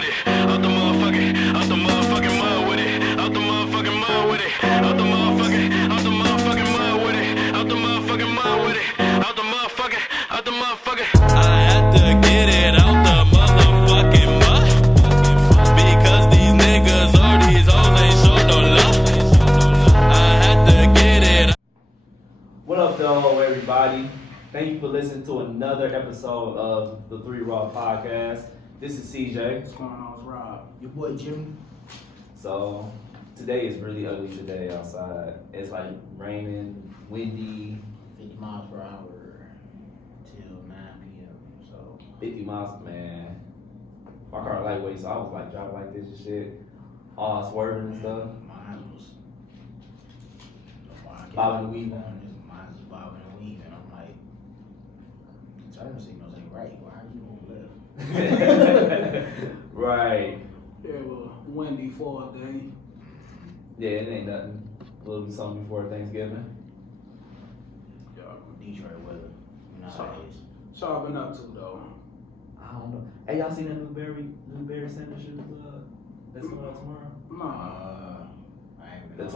with it. Out the motherfucking mud with it. Out the motherfucking mud with it. Out the motherfucking mud with it. Out the motherfucking mud with it. Out the motherfucking. I had to get it out the motherfucking mud. Because these niggas or these hoes ain't show no love. I had to get it. What up, though, everybody? Thank you for listening to another episode of the Three Raw Podcast. This is CJ. What's going on? It's Rob. Your boy Jimmy. So today is really ugly today outside. It's like raining, windy. 50 miles per hour till 9 p.m. So 50 miles, man. My car lightweight, so I was like driving like this and shit. All swerving and stuff. mine was Bobbing and weaving. Mine was bobbing and weaving. I'm like, turn signals ain't right. Why are you on left? Right. Yeah, well, windy fall day. Yeah, it ain't nothing. We'll do something before Thanksgiving. Yeah. Detroit weather. You know how it is. So I've been up to though. I don't know. Hey, y'all seen that new Barry Sanders shoes that's coming out tomorrow? Nah. I ain't The been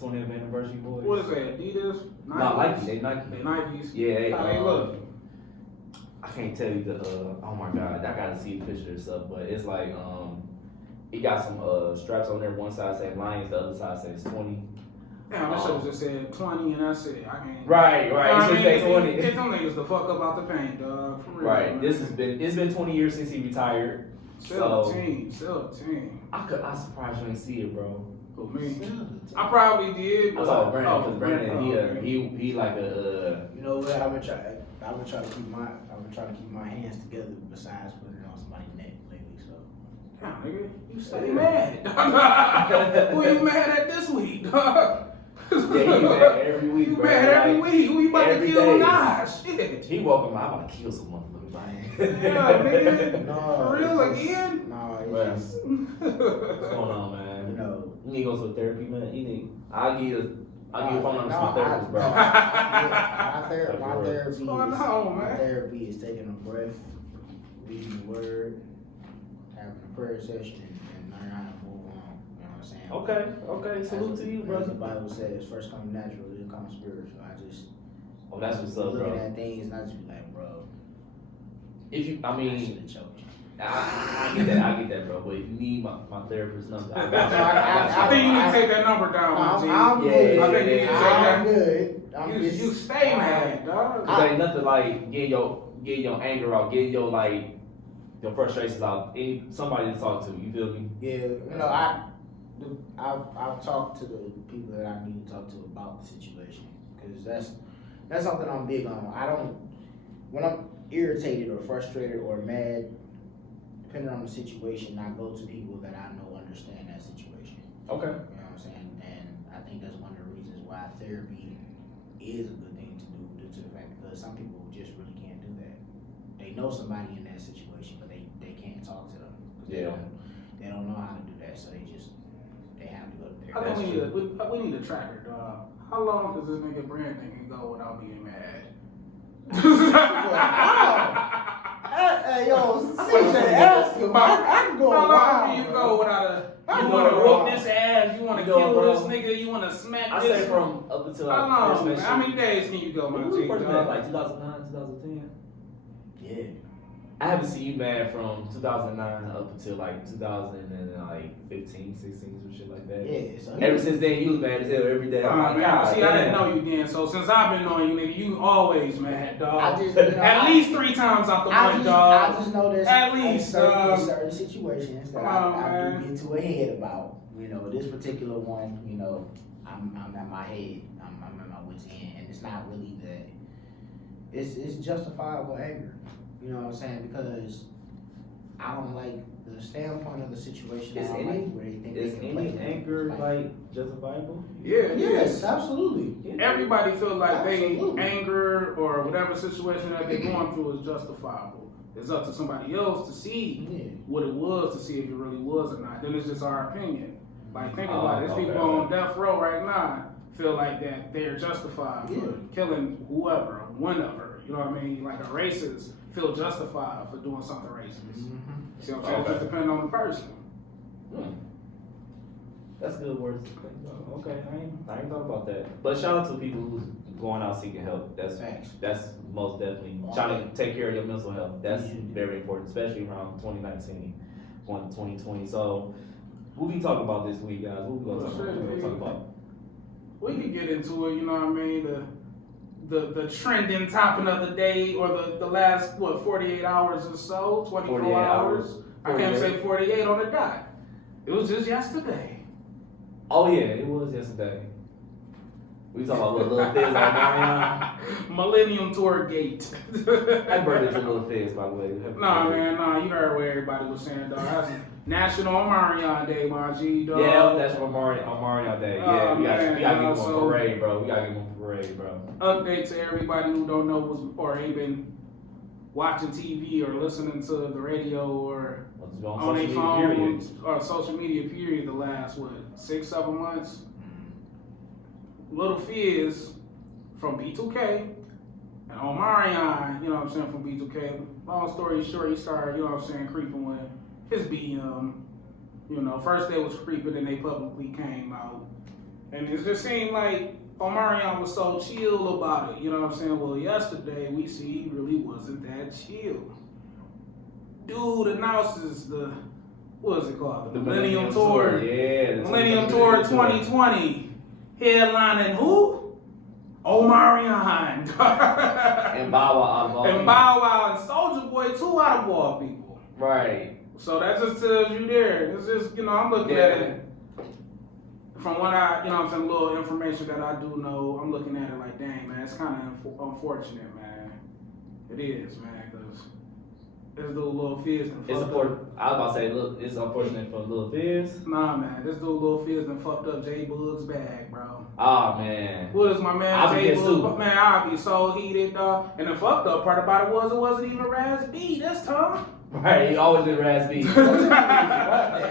20th anniversary boys. What is that? Adidas? Nah, Nike. They Nike. They Nikes. Yeah, they, How they look? I can't tell you the oh my god, I gotta see the picture and stuff, but it's like it got some straps on there. One side says Lions, the other side says 20. Damn, that shit just said 20 and that's it. I can't. Right, I it should mean, say 20. Get them niggas the fuck up out the paint, dog. For real. Right. Man. It's been 20 years since he retired. Sell So a team. I'm surprised you ain't see it, bro. For me. I probably did, I but saw Brandon because Brandon okay. he like a You know what? I've been trying to keep my hands together besides putting it on somebody's neck lately. So Damn, nigga, you stay mad. Who you mad at this week, dog? yeah, he mad every week, You bro. mad every Like, week. Who you about to every kill? day. Nah, shit. He woke up, I'm about to kill some motherfuckers, man. Yeah, nigga. No, For real it's just- again? No, Right. it's just, What's going on, man? you know. You need to go to therapy, man. I'll give you a phone number to my No, therapist, bro. My For real. therapy going on, my man? therapy is taking a breath, reading the word, having a prayer session, and learn how to move on. You know what I'm saying? Okay. Salute to you, As brother. the Bible says, first come natural, then come spiritual. I just Oh, that's what's up, looking bro. at things and I just be like, bro, If you, I I mean, should have choked you. I get that, bro. But if you need my therapist number, I got you. I think you need to take that number down, my G. I'm Yeah, good. I think you need to take that. I'm good. I'm just- You stay mad, dog. Cause ain't nothing like getting your anger out, getting your frustrations out. Somebody to talk to. You feel me? Yeah, you know, I've talked to the people that I need to talk to about the situation because that's something I'm big on. When I'm irritated or frustrated or mad, depending on the situation, I go to people that I know understand that situation. Okay. You know what I'm saying? And I think that's one of the reasons why therapy is a good thing to do due to the fact because some people just really can't do that. They know somebody in that situation, but they can't talk to them. 'Cause Yeah. They don't know how to do that, so they have to go to I therapy. think we need a tracker, dog. How long does this nigga Brandon can go without being mad? Hey, yo, CJ, ask him. I can go How a long while. can you go without I you go want to a whoop while. this ass, you want to You go, kill bro. this nigga, you want to smack I this. say from up until How I first long, met man? you. How many days can you go, my When G, we first met, dog? like 2009, 2010. Yeah. I haven't seen you mad from 2009 up until like 2015, 16, some shit like that. Yeah. So Ever since then, you was mad as hell every day. I'm like, Man, God see, I didn't damn. know you then. So since I've been knowing you, nigga, you always mad, dog. I just, you know, At least 3 times out the month, dog. I just know there's At least, certain situations that Come on, I man. do get to a head about. You know, this particular one, you know, I'm at my head. I'm at my wit's end, and it's not really that. It's justifiable anger. You know what I'm saying? Because I don't like the standpoint of the situation. Is I don't any- like where they think Is they can any play anger like, like justifiable? Yeah, yes, absolutely. Everybody feel like they Absolutely. anger or whatever situation that they're going through is justifiable. It's up to somebody else to see Yeah. what it was, to see if it really was or not. Then it's just our opinion. Like, think about it. There's okay. people on death row right now feel like that they're justified for killing whoever, whenever. You know what I mean? Like a racist feel justified for doing something racist. See what I'm saying? It just depends on the person. That's good words. Okay, I ain't thought about that. But shout out to people who's going out seeking help. That's most definitely trying to take care of your mental health. That's very important, especially around 2019, going to 2020. So, what we talking about this week, guys? What we gonna talk about? We can get into it. You know what I mean? The trending topic of the day, or the last 48 hours or so, 24 hours. I can't say 48 on the dot. It was just yesterday. Oh yeah, it was yesterday. We talking about Lil Fizz on Marion. Millennium Tour Gate. Happy birthday to Lil Fizz, by the way. Nah, man, you heard what everybody was saying, dog. That's National Omarion Day, my G, dog. Yeah, that's Omarion Day. Yeah, we gotta give him a parade, bro. We gotta give him a parade, bro. Update to everybody who don't know or ain't been watching TV or listening to the radio or on their phone or social media period the last 6-7 months. Lil Fizz from B2K and Omarion, you know what I'm saying, from B2K. Long story short, he started, you know what I'm saying, creeping with his BM. You know, first they was creeping, then they publicly came out. And it just seemed like Omarion was so chill about it, you know what I'm saying? Well, yesterday we see he really wasn't that chill. Dude announces what is it called? The Millennium Tour. Yeah. Millennium Tour 2020. Headlining who? Omarion. And Bow Wow. And Bow Wow and Soulja Boy, 2 out of all people. Right. So that just tells you there. It's just, you know, I'm looking at it from what you know what I'm saying, little information that I do know. I'm looking at it like, dang, man, it's kind of unfortunate, man. It is, man, because this dude Lil Fizz done It's important. I was about to say, look, it's unfortunate for Lil Fizz. Nah, man, this dude Lil Fizz done fucked up J Boog's bag, bro. Oh man. What is my man J Boog? Man, I'll be so heated, dog. And the fucked up part about it wasn't even Raz B this time. Right, he always been Raz B. What the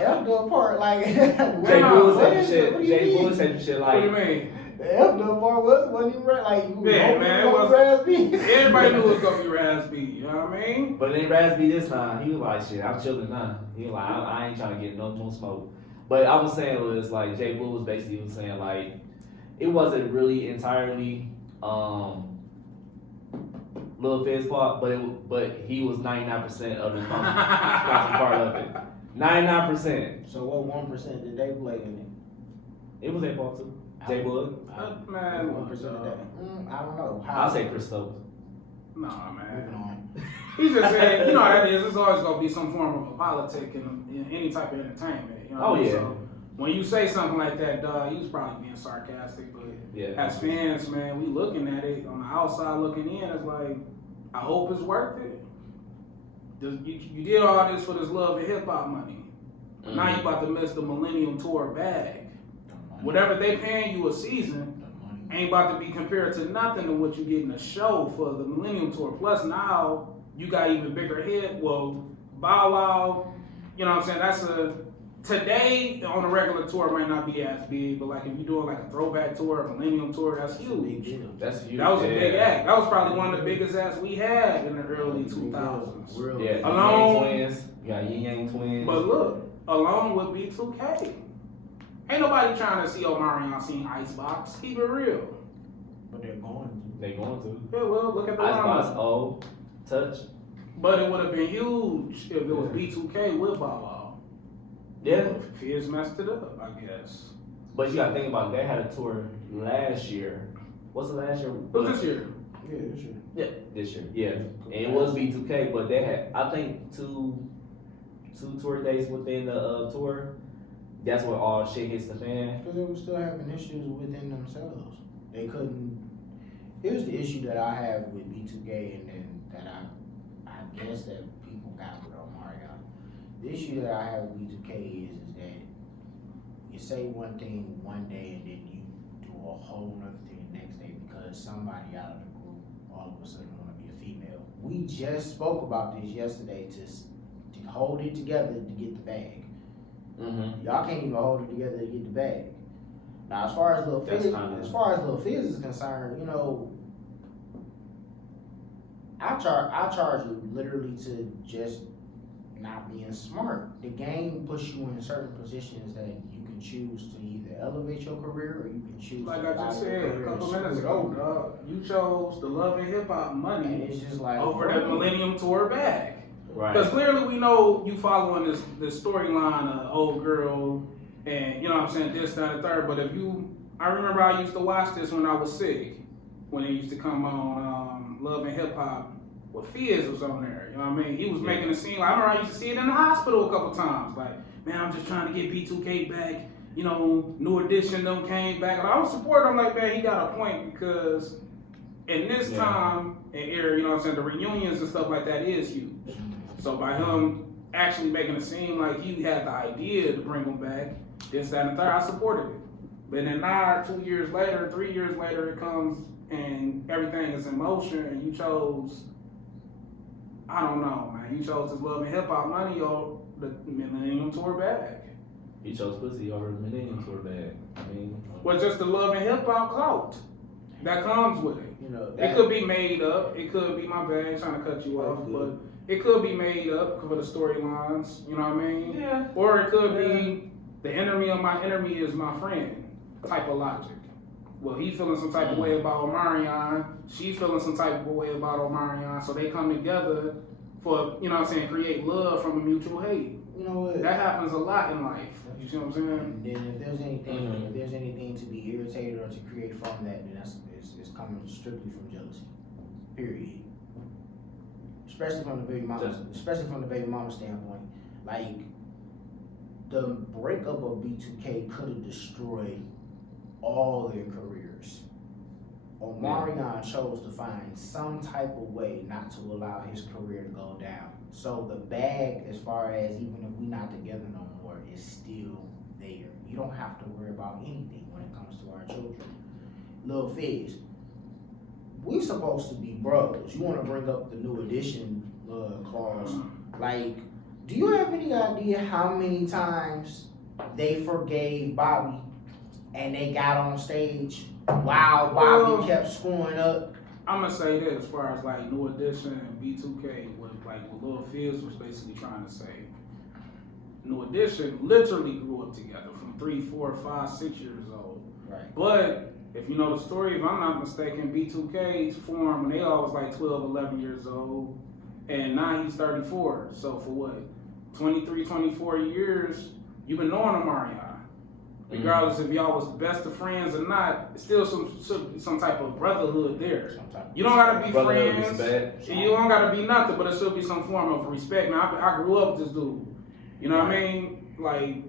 F the part? Like, J Boog said shit. J Boog said shit like. What do you mean? The F the part wasn't even right. Like, yeah, man, it was Raz B. Everybody knew it was gonna be Raz B. You know what I mean? But then Raz B this time, he was like, shit, I'm chilling now. He was like, I ain't trying to get no more smoke. But I was saying was like J Boog was basically saying like it wasn't really entirely Lil Fizz part, but he was 99% of the part of it. 99%. So what 1% did they play in it? It was their fault too. J Boog. Man, 1% of that. I don't know. I'll say Chris Stokes. Nah, man. Moving on. He's just saying, you know how that is. It's always gonna be some form of a politic in any type of entertainment. You know what I mean? So when you say something like that, dog, he was probably being sarcastic. But as fans, man, we looking at it on the outside looking in. It's like, I hope it's worth it. You did all this for this love and hip hop money. Mm-hmm. Now you about to miss the Millennium Tour bag. Whatever they paying you a season ain't about to be compared to nothing to what you get in a show for the Millennium Tour. Plus now you got even bigger hit. Well, Bow Wow, you know what I'm saying? Today on a regular tour might not be as big, but like if you're doing like a throwback tour, a Millennium Tour, that's huge. That's huge. That was a big act. That was probably one of the biggest acts we had in the early 2000s. Yeah, along Twins. You got Yin Yang Twins. But look, along with B2K. Ain't nobody trying to see Omarion sing Icebox. Keep it real. But they're going to. They going to. Yeah, well, look at the Icebox, lineup. Touch. But it would have been huge if it was B2K with Bow Wow. Yeah. Fizz messed it up, I guess. But you gotta think about it. They had a tour last year. What's the last year? It was this year. Yeah, this year. Yeah, this year. Yeah. And it was B2K, but they had, I think, two tour days within the tour. That's where all shit hits the fan. Because they were still having issues within themselves. They couldn't. Here's the issue that I have with B2K, and then that I guess that people got with Omarion. The issue that I have with B2K is that you say one thing one day and then you do a whole other thing the next day because somebody out of the group all of a sudden want to be a female. We just spoke about this yesterday to hold it together to get the bag. Mm-hmm. Y'all can't even hold it together to get the bag. Now, as far as Lil Fizz is concerned, you know, I charge you literally to just not being smart. The game puts you in certain positions that you can choose to either elevate your career or you can choose. Like I just said a couple minutes ago, dog, you chose the Love and Hip Hop money and it's just like, over the Millennium Tour bag. Right. Because clearly we know you following this storyline of old girl and, you know what I'm saying, this, that, and third. But I remember I used to watch this when I was sick, when it used to come on Love and Hip Hop. Well, Fizz was on there, you know what I mean? He was making a scene. I remember I used to see it in the hospital a couple times. Like, man, I'm just trying to get B2K back. You know, New Edition them came back. And I was supporting him like, man, he got a point because in this time and era, you know what I'm saying, the reunions and stuff like that is huge. So by him actually making it seem like he had the idea to bring him back, this, that, and the third, I supported it. But then now, 2 years later, 3 years later, it comes and everything is in motion and you chose, I don't know, man. You chose this Love and Hip Hop money or the Millennium Tour bag. He chose pussy over the Millennium Tour bag. I mean, well, just the Love and Hip Hop clout that comes with it. You know, it could be made up. It could be my bad, trying to cut you off, but it could be made up for the storylines. You know what I mean? Yeah. Or it could be the enemy of my enemy is my friend type of logic. Well, he feeling some type of way about Omarion. She feeling some type of way about Omarion. So they come together for, you know what I'm saying, create love from a mutual hate. You know what? That happens a lot in life. You see what I'm saying? And then if there's anything to be irritated or to create from that, then it's coming strictly from jealousy. Period. Especially from the baby mama standpoint. Like, the breakup of B2K could have destroyed all their careers. Omarion chose to find some type of way not to allow his career to go down. So the bag, as far as even if we're not together no more, is still there. You don't have to worry about anything when it comes to our children. Lil Fizz, we supposed to be bros. You want to bring up the New Edition clause. Like, do you have any idea how many times they forgave Bobby and they got on stage while Bobby kept screwing up? I'm gonna say this as far as like New Edition and B2K, what Lil Fizz was basically trying to say. New Edition literally grew up together from 3, 4, 5, 6 years old. Right. But if you know the story, if I'm not mistaken, B2K's formed when they all was like 12, 11 years old, and now he's 34. So for what, 23, 24 years, you've been knowing Omarion. Regardless if y'all was the best of friends or not, it's still some type of brotherhood there. You don't gotta be friends. You don't gotta be nothing, but it should be some form of respect. Now, I grew up with this dude. You know what I mean? Like,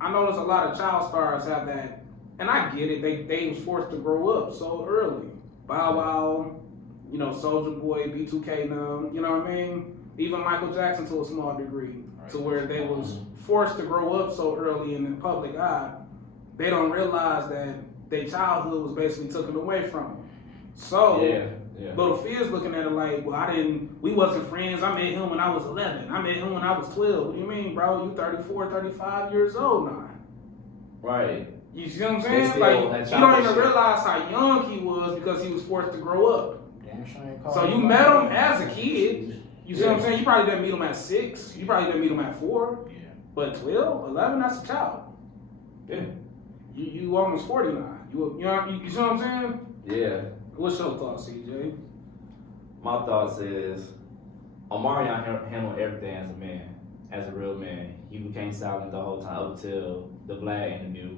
I notice a lot of child stars have that, and I get it. They was forced to grow up so early. Bow Wow, you know, Soulja Boy, B2K now. You know what I mean? Even Michael Jackson to a small degree, to where they was forced to grow up so early in the public eye. They don't realize that their childhood was basically taken away from them. So, Lil Fizz looking at it like, well, we wasn't friends. I met him when I was 11. I met him when I was 12. What do you mean, bro? You 34, 35 years old now. Right. You see what I'm saying? Like, you don't even realize how young he was because he was forced to grow up. So you met him as a kid. You see what I'm saying? You probably didn't meet him at 6. You probably didn't meet him at 4. Yeah. But 12, 11, that's a child. Yeah. You almost 40 now. You see what I'm saying? Yeah. What's your thoughts, CJ? My thoughts is Omarion handled everything as a man, as a real man. He became silent the whole time up until the Vlad interview.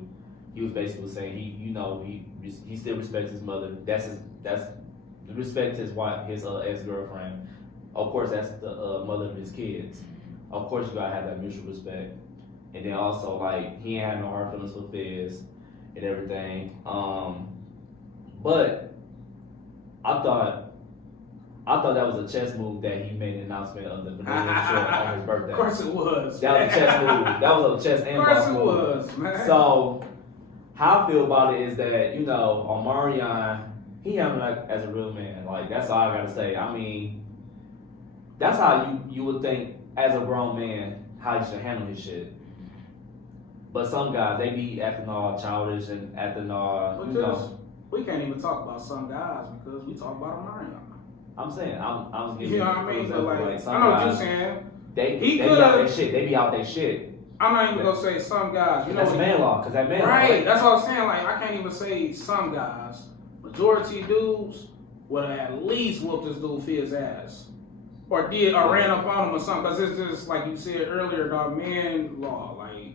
He was basically saying he still respects his mother. That's respect his wife, his ex-girlfriend. Of course, that's the mother of his kids. Of course, you gotta have that mutual respect. And then also, like, he ain't had no hard feelings for Fizz and everything. But I thought that was a chess move that he made an announcement of the Vanilla show on his birthday. Of course it was. That was a chess move. That was a chess and boss move. Of course it was, man. So, how I feel about it is that, you know, Omarion, he handled like as a real man. Like, that's all I gotta say. I mean, that's how you would think as a grown man how he should handle his shit. But some guys, they be acting all childish and acting all, you know. We can't even talk about some guys because we talk about Omarion. I'm saying, I'm you know what I mean? But like some I know guys, what you're saying. They be out their shit. They be out their shit. I'm not even gonna say some guys. You know that's man law, cause that man law. Right. That's what I'm saying. Like I can't even say some guys. Majority dudes would have at least whooped this dude for his ass, or ran up on him or something. Cause it's just like you said earlier, dog. Man law, like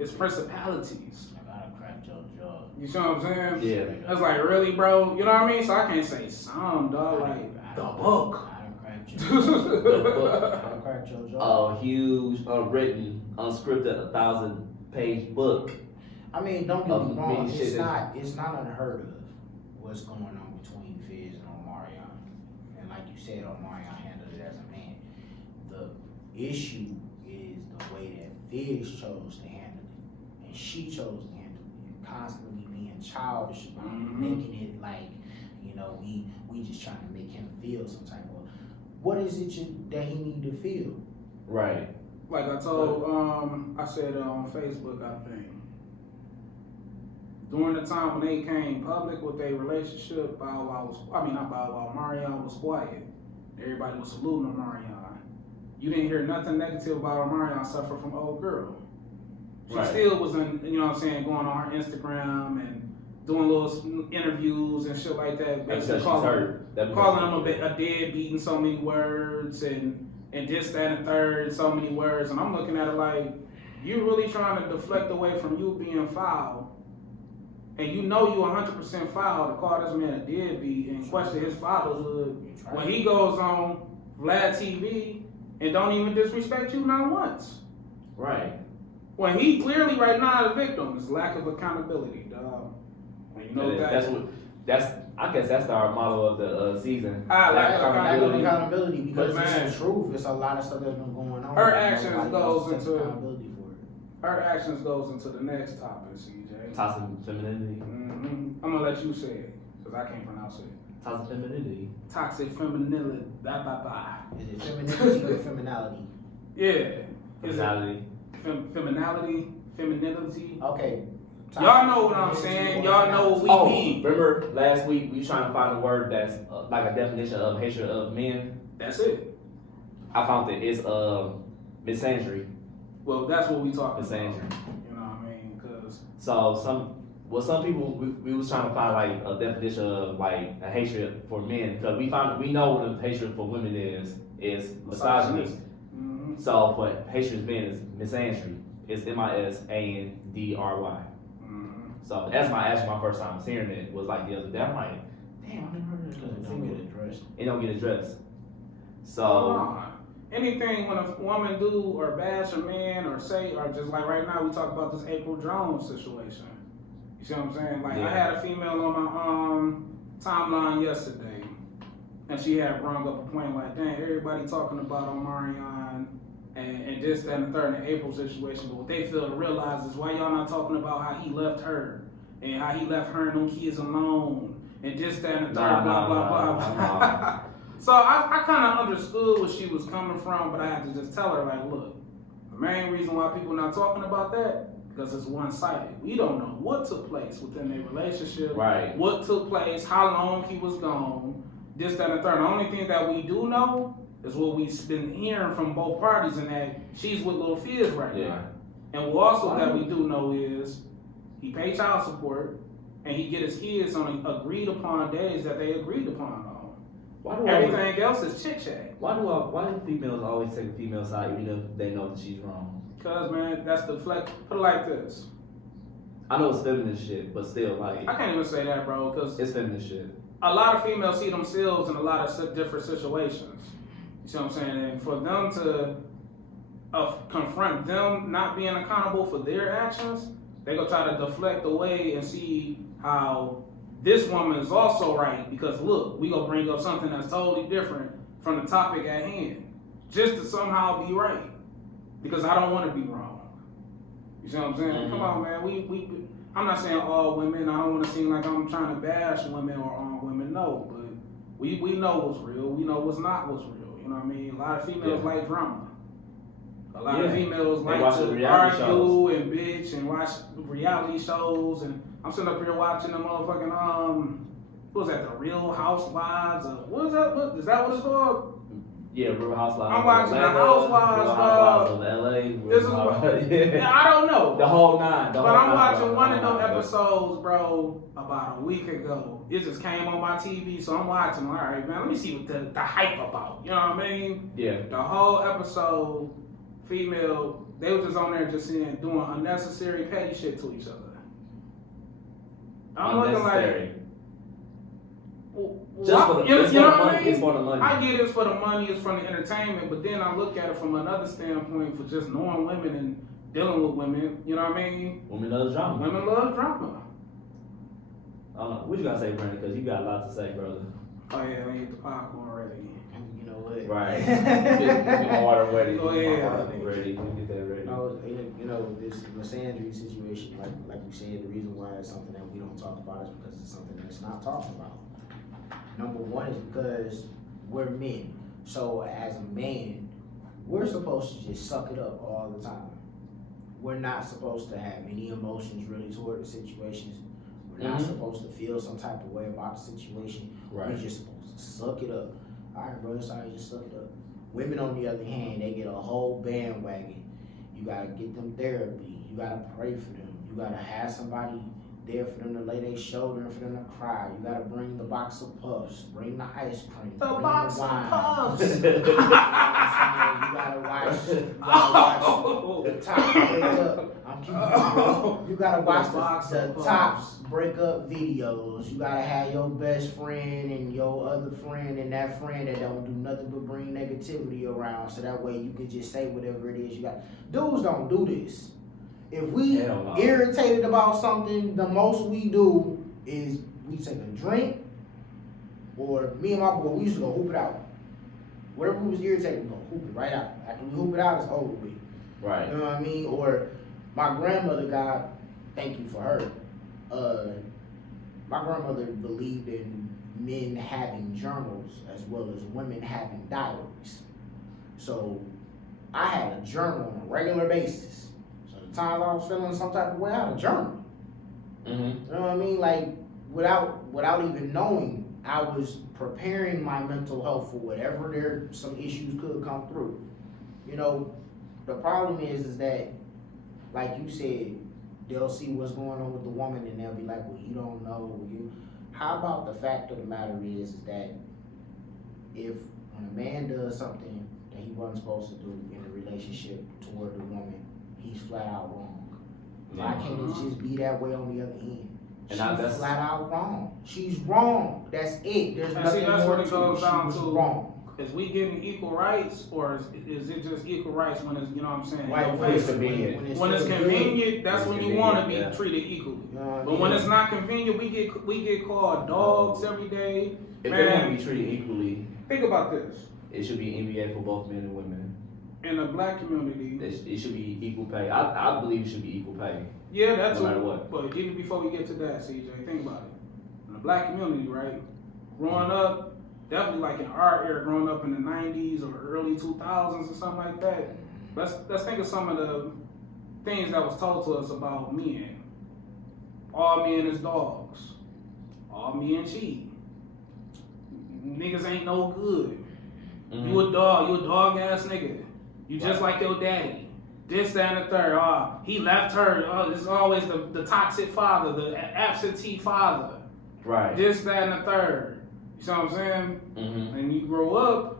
it's principalities. I gotta crack your jaw. You see what I'm saying? Yeah. That's like really, bro. You know what I mean? So I can't say some, dog. Like the book. I cracked your jaw. A huge, written, unscripted, 1,000-page book. I mean, don't get me wrong. It's not unheard of what's going on between Fizz and Omarion. And like you said, Omarion handled it as a man. The issue is the way that Fizz chose to handle it, and she chose to handle it, constantly being childish about it, making it like, you know, we just trying to make him feel some type of. What is it that he need to feel? Right. Like I told, I said on Facebook, I think, during the time when they came public with their relationship, Omarion was quiet. Everybody was saluting Omarion. You didn't hear nothing negative about Omarion suffer from old girl. She still was in, you know what I'm saying, going on her Instagram and doing little interviews and shit like that. Basically calling him a deadbeat in so many words and this, that, and the third, so many words. And I'm looking at it like, you really trying to deflect away from you being foul. And you know you 100% foul to call this man a deadbeat and question his fatherhood when he goes on Vlad TV and don't even disrespect you not once. Right. When he clearly right now the victim is lack of accountability, dog. You know I guess that's our motto of the season. Lack of accountability, because it's the truth. It's a lot of stuff that's been going on. Her actions goes into the next topic, CJ. Toxic femininity. I'm gonna let you say it because I can't pronounce it. Toxic femininity. Toxic femininity. Is it femininity or feminality? Yeah. Feminality. Femininity. Okay. Y'all know what I'm saying. Y'all know what we mean. Remember last week we trying to find a word that's like a definition of hatred of men. That's it. I found it. It's misandry. Well, that's what we talking misandry. About. You know what I mean? Cause some people we was trying to find like a definition of like a hatred for men because we know what a hatred for women is misogyny. So what hatred for men is misandry. It's MISANDRY. So that's my first time hearing it was like the other day. I'm like, damn, I never heard of it. It don't get addressed. It don't get addressed. So anything when a woman do or bash a man or say or just like right now we talk about this April Jones situation. You see what I'm saying? Like I had a female on my timeline yesterday, and she had brought up a point like, dang, everybody talking about Omarion and this, that, and the third in the April situation, but what they fail to realize is why y'all not talking about how he left her and how he left her and them kids alone and this, that, and the third, blah, blah. So I kind of understood where she was coming from, but I had to just tell her, like, look, the main reason why people not talking about that, because it's one-sided. We don't know what took place within their relationship, what took place, how long he was gone, this, that, and the third. The only thing that we do know is what we've been hearing from both parties, and that she's with Lil Fizz right now. And what also that we do know is he paid child support, and he get his kids on agreed upon days that they agreed upon on. Everything else is chit chat. Why do females always take a female side even if they know that she's wrong? Cause man, that's the flex. Put it like this. I know it's feminist shit, but still, like I can't even say that, bro. Cause it's feminist shit. A lot of females see themselves in a lot of different situations. You see what I'm saying? And for them to confront them not being accountable for their actions, they gonna try to deflect away and see how this woman is also right because look, we gonna bring up something that's totally different from the topic at hand, just to somehow be right. Because I don't want to be wrong. You see what I'm saying? Mm-hmm. Come on, man. I'm not saying all women. I don't want to seem like I'm trying to bash women or all women. No, but we know what's real. We know what's not what's real. You know what I mean? A lot of females like drama. A lot of females like to argue and bitch and watch reality shows, and I'm sitting up here watching the motherfucking what was that? The Real Housewives? What is that? Is that what it's called? Yeah, Real Housewives. I'm watching the Housewives of LA. Yeah, I don't know. The whole nine. But I'm watching one of them episodes, bro, about a week ago. It just came on my TV, so I'm watching. All right, man, let me see what the hype about. You know what I mean? Yeah. The whole episode, female, they was just on there just doing unnecessary petty shit to each other. I'm looking like. Just for the, it's for the money. It's for the money. I get it's for the money, it's for the entertainment, but then I look at it from another standpoint for just knowing women and dealing with women. You know what I mean? Women love drama. Women love drama. I don't know. What you gotta say, Brandon? Because you got a lot to say, brother. Oh yeah, I ate the popcorn already. You know what? Right. Get my water ready. Oh yeah. Ready. Let me get that ready. No, you know, this misandry situation, like we said, the reason why it's something that we don't talk about is because it's something that's not talked about. Number one is because we're men. So as a man, we're supposed to just suck it up all the time. We're not supposed to have any emotions really toward the situations. We're not supposed to feel some type of way about the situation. Right. We're just supposed to suck it up. All right, bro, sorry, just suck it up. Women, on the other hand, they get a whole bandwagon. You gotta get them therapy. You gotta pray for them. You gotta have somebody there for them to lay their shoulder and for them to cry. You gotta bring the box of puffs, bring the ice cream, The bring box the of wine. puffs. You gotta watch the top break up. I'm keeping it real. You gotta watch the tops break up videos. You gotta have your best friend and your other friend and that friend that don't do nothing but bring negativity around, so that way you can just say whatever it is you got. Dudes don't do this. If we irritated about something, the most we do is we take a drink, or me and my boy, we used to go hoop it out. Whatever we was irritated, we go hoop it right out. After we hoop it out, it's over with. Right. You know what I mean? Or my grandmother, God, thank you for her. My grandmother believed in men having journals as well as women having diaries. So I had a journal on a regular basis. Times I was feeling some type of way, I had a journal. You know what I mean? Like without even knowing, I was preparing my mental health for whatever some issues could come through. You know, the problem is that, like you said, they'll see what's going on with the woman and they'll be like, well, you don't know. How about the fact of the matter is that if when a man does something that he wasn't supposed to do in a relationship toward the woman, he's flat out wrong. Why can't it just be that way on the other end? She's flat out wrong. She's wrong. That's it. There's nothing more to it. She was wrong. Is we getting equal rights, or is it just equal rights when it's, you know what I'm saying? When it's convenient. When it's convenient, that's when you want to be treated equally. But when it's not convenient, we get called dogs every day. If they want to be treated equally, think about this. It should be NBA for both men and women. In the black community, it should be equal pay. I believe it should be equal pay. Yeah, that's no matter what. But even before we get to that, CJ, think about it. In the black community, right? Growing up, definitely like in our era, growing up in the 90s or early 2000s or something like that. Let's think of some of the things that was told to us about men. All men is dogs. All men cheat. Niggas ain't no good. You a dog ass nigga. You just like your daddy. This, that, and the third. He left her. This is always the toxic father, the absentee father. Right. This, that, and the third. You see what I'm saying? And you grow up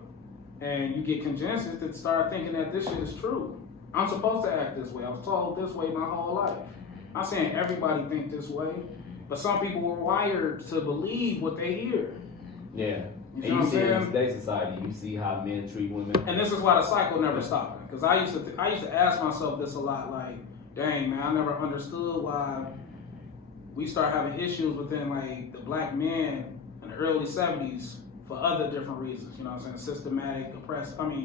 and you get congested to start thinking that this shit is true. I'm supposed to act this way. I was told this way my whole life. I'm saying everybody think this way, but some people were wired to believe what they hear. Yeah. You know and you see in today's society, you see how men treat women. And this is why the cycle never stopped. Because I used to ask myself this a lot, like, dang man, I never understood why we start having issues within like the black men in the early 70s for other different reasons. You know what I'm saying?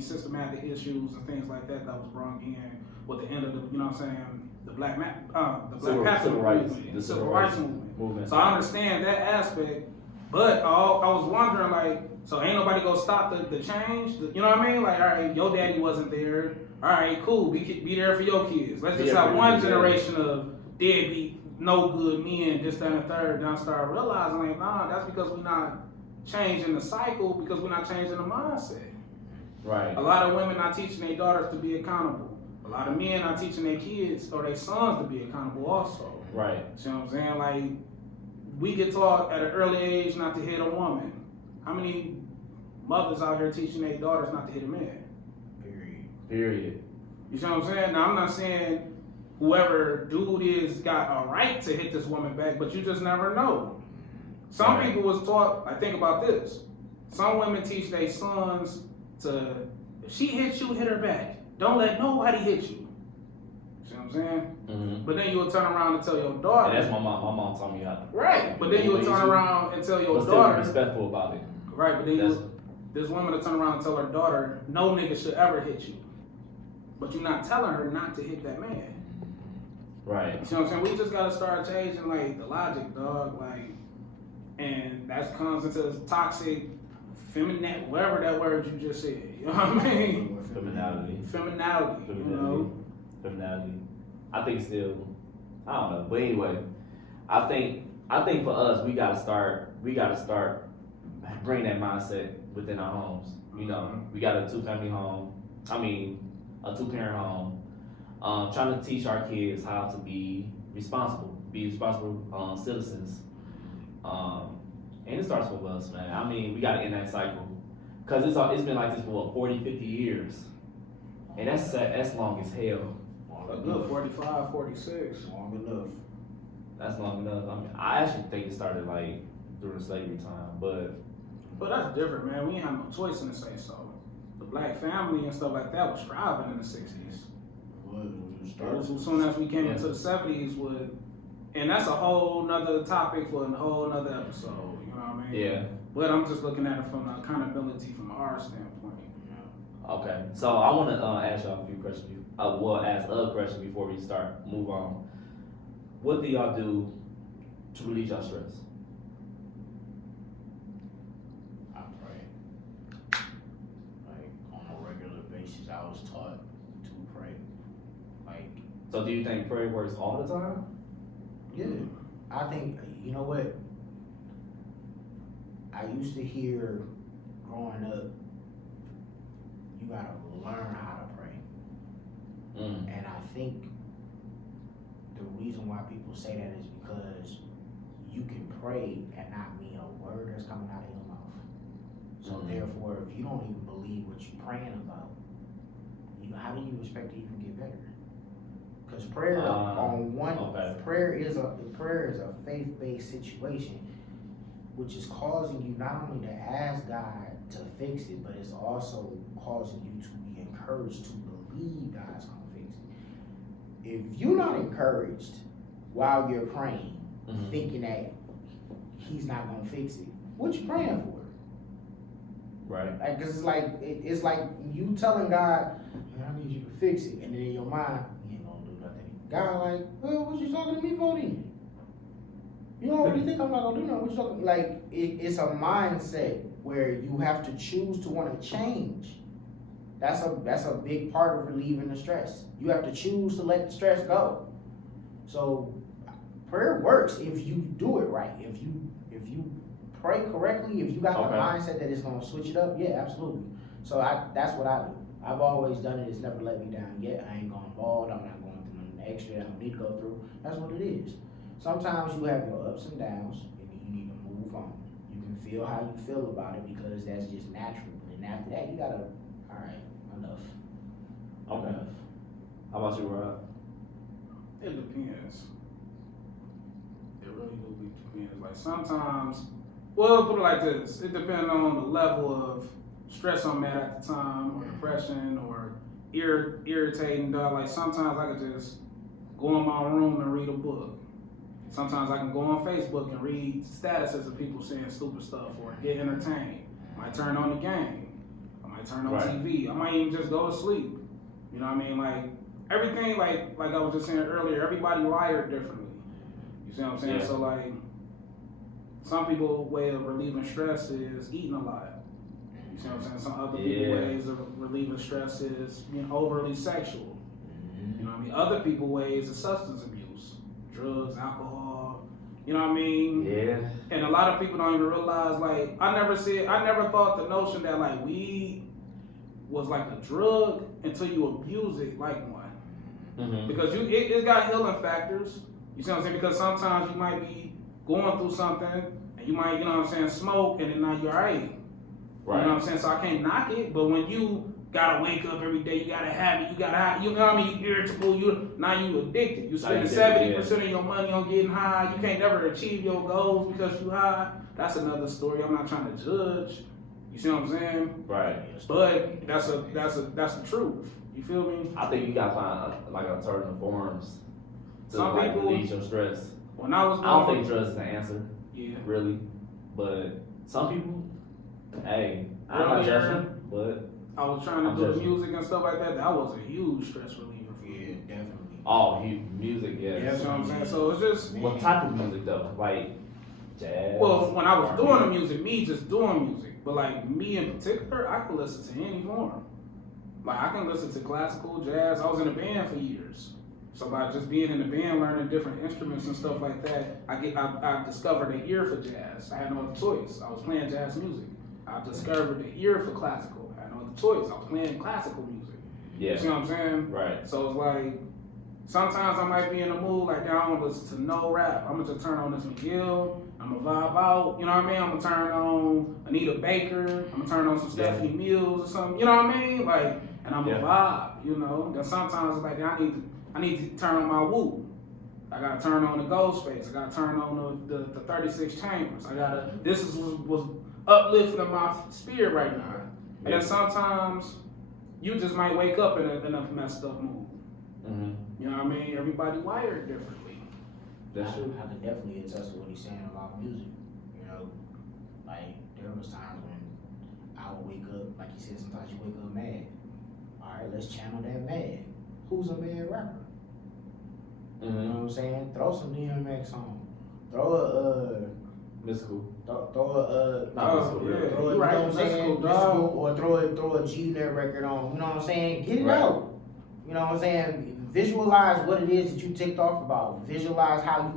Systematic issues and things like that was brought in with the end of the, you know what I'm saying, the Black Panther movement, the Civil Rights movement. So I understand that aspect. But I was wondering, like, so ain't nobody gonna stop the change? You know what I mean? Like, all right, your daddy wasn't there. All right, cool. Be there for your kids. Let's just have one generation of deadbeat, no good men, this, that, and the third. Then I start realizing, like, nah, that's because we're not changing the cycle, because we're not changing the mindset. Right. A lot of women not teaching their daughters to be accountable. A lot of men not teaching their kids or their sons to be accountable also. Right. See what I'm saying? Like, we get taught at an early age not to hit a woman. How many mothers out here teaching their daughters not to hit a man? Period. You see what I'm saying? Now, I'm not saying whoever dude is got a right to hit this woman back, but you just never know. Some people was taught, like, think about this. Some women teach their sons to, if she hits you, hit her back. Don't let nobody hit you. See what I'm saying? Mm-hmm. But then you'll turn around and tell your daughter. And that's my mom. My mom taught me how to. Right. But then you'll turn around and tell your but daughter. Still be respectful about it. Right. But then this woman will turn around and tell her daughter, no nigga should ever hit you. But you're not telling her not to hit that man. Right. You see what I'm saying? We just gotta start changing, like, the logic, dog. Like, and that comes into toxic feminine, whatever that word you just said. You know what I mean? Feminality. You know? Feminality. I think still, I don't know. But anyway, I think for us, we gotta start bringing that mindset within our homes. You know, we got a 2-family home. I mean, a 2-parent home. Trying to teach our kids how to be responsible citizens. And it starts with us, man. I mean, we gotta end that cycle. Cause it's been like this for what, 40, 50 years. And that's long as hell. A good 45, 46. Long enough. That's long enough. I mean, I actually think it started like during slavery time, but that's different, man. We ain't have no choice in the say so. The black family and stuff like that was thriving in the 60s. As soon as we came into the 70s, and that's a whole nother topic for a whole nother episode. You know what I mean? Yeah. But I'm just looking at it from the accountability from our standpoint. Okay, so I want to ask y'all a few questions. Ask a question before we move on. What do y'all do to release your stress? I pray. Like, on a regular basis, I was taught to pray. Like. So do you think prayer works all the time? Yeah. I think, you know what? I used to hear growing up, you gotta learn how to pray. And I think the reason why people say that is because you can pray and not mean a word that's coming out of your mouth. So therefore, if you don't even believe what you're praying about, how do you expect to even get better? Because prayer prayer is a faith-based situation, which is causing you not only to ask God to fix it, but it's also causing you to be encouraged to believe God's gonna fix it. If you're not encouraged while you're praying, thinking that He's not gonna fix it, what you praying for? Right. Like, cause it's like you telling God, I need you to fix it, and then in your mind, you ain't gonna do nothing. God, like, well, what you talking to me for then? You already think I'm not gonna do nothing. What you talking? Like, it's a mindset where you have to choose to want to change. That's a big part of relieving the stress. You have to choose to let the stress go. So prayer works if you do it right. If you pray correctly, if you got the mindset that it's gonna switch it up, yeah, absolutely. So that's what I do. I've always done it. It's never let me down yet. I ain't going bald. I'm not going through nothing extra that I don't need to go through. That's what it is. Sometimes you have your ups and downs, and you need to move on. You can feel how you feel about it because that's just natural. And after that, you gotta, all right, enough. Okay. Enough. How about you, Rob? It depends. It really do depends. Like sometimes, well, put it like this. It depends on the level of stress I'm at the time, or depression, or irritating, dog. Like sometimes I could just go in my room and read a book. Sometimes I can go on Facebook and read statuses of people saying stupid stuff or get entertained. I might turn on the game. I might turn on TV. I might even just go to sleep. You know what I mean? Like everything, like I was just saying earlier, everybody wired differently. You see what I'm saying? Yeah. So like, some people's way of relieving stress is eating a lot. You see what I'm saying? Some other people's ways of relieving stress is being overly sexual. You know what I mean? Other people's ways is substance abuse, drugs, alcohol. You know what I mean? Yeah. And a lot of people don't even realize, like, I never thought the notion that, like, weed was like a drug until you abuse it like one. Mm-hmm. Because it got healing factors. You see what I'm saying? Because sometimes you might be going through something and you might, you know what I'm saying, smoke and then now you're alright. Right. You know what I'm saying? So I can't knock it, but when you gotta wake up every day, you gotta have it, you know what I mean, you irritable, now you addicted. You spending 70% of your money on getting high, you can't never achieve your goals because you high. That's another story. I'm not trying to judge. You see what I'm saying? Right. But that's the truth. You feel me? I think you gotta find like alternative forms to Some like people, release your stress. When I was I don't think drugs is the answer. Yeah. Really. But some people, hey, I'm not judging, but I was trying to do the music and stuff like that. That was a huge stress reliever for me. Yeah, definitely. oh, music, yes. You know what I'm saying? So it's just What type of music though? Like jazz? well, when I was doing the music, me just doing music, but like me in particular, I could listen to any form. Like I can listen to classical, jazz. I was in a band for years, so by just being in the band, learning different instruments and stuff like that, I discovered an ear for jazz. I had no other choice. I was playing jazz music. I discovered an ear for classical. I had no other choice. I was playing classical music. Yeah. You see what I'm saying? Right. So it's like sometimes I might be in a mood like, I don't listen to no rap. I'm gonna just turn on this McGill. I'm gonna vibe out. You know what I mean? I'm gonna turn on Anita Baker. I'm gonna turn on some Stephanie Mills or something. You know what I mean? Like, and I'm gonna vibe. You know. Then sometimes it's like I need to turn on my Woo. I gotta turn on the Ghostface. I gotta turn on the 36 Chambers. This was uplifting my spirit right now. And then sometimes you just might wake up in a messed up mood. Mm-hmm. You know what I mean? Everybody wired differently. That's true. I can definitely attest to what he's saying about music. You know, like there was times when I would wake up, like he said, sometimes you wake up mad. All right, let's channel that mad. Who's a mad rapper? Mm-hmm. You know what I'm saying? Throw some DMX on. Throw a Mystical. throw a Not mystical, yeah. really. throw a, You right, you know what I'm saying? mystical, dog. Mystical, or throw a G-Unit record on. You know what I'm saying? Get it Right. out. You know what I'm saying? Visualize what it is that you ticked off about. Visualize how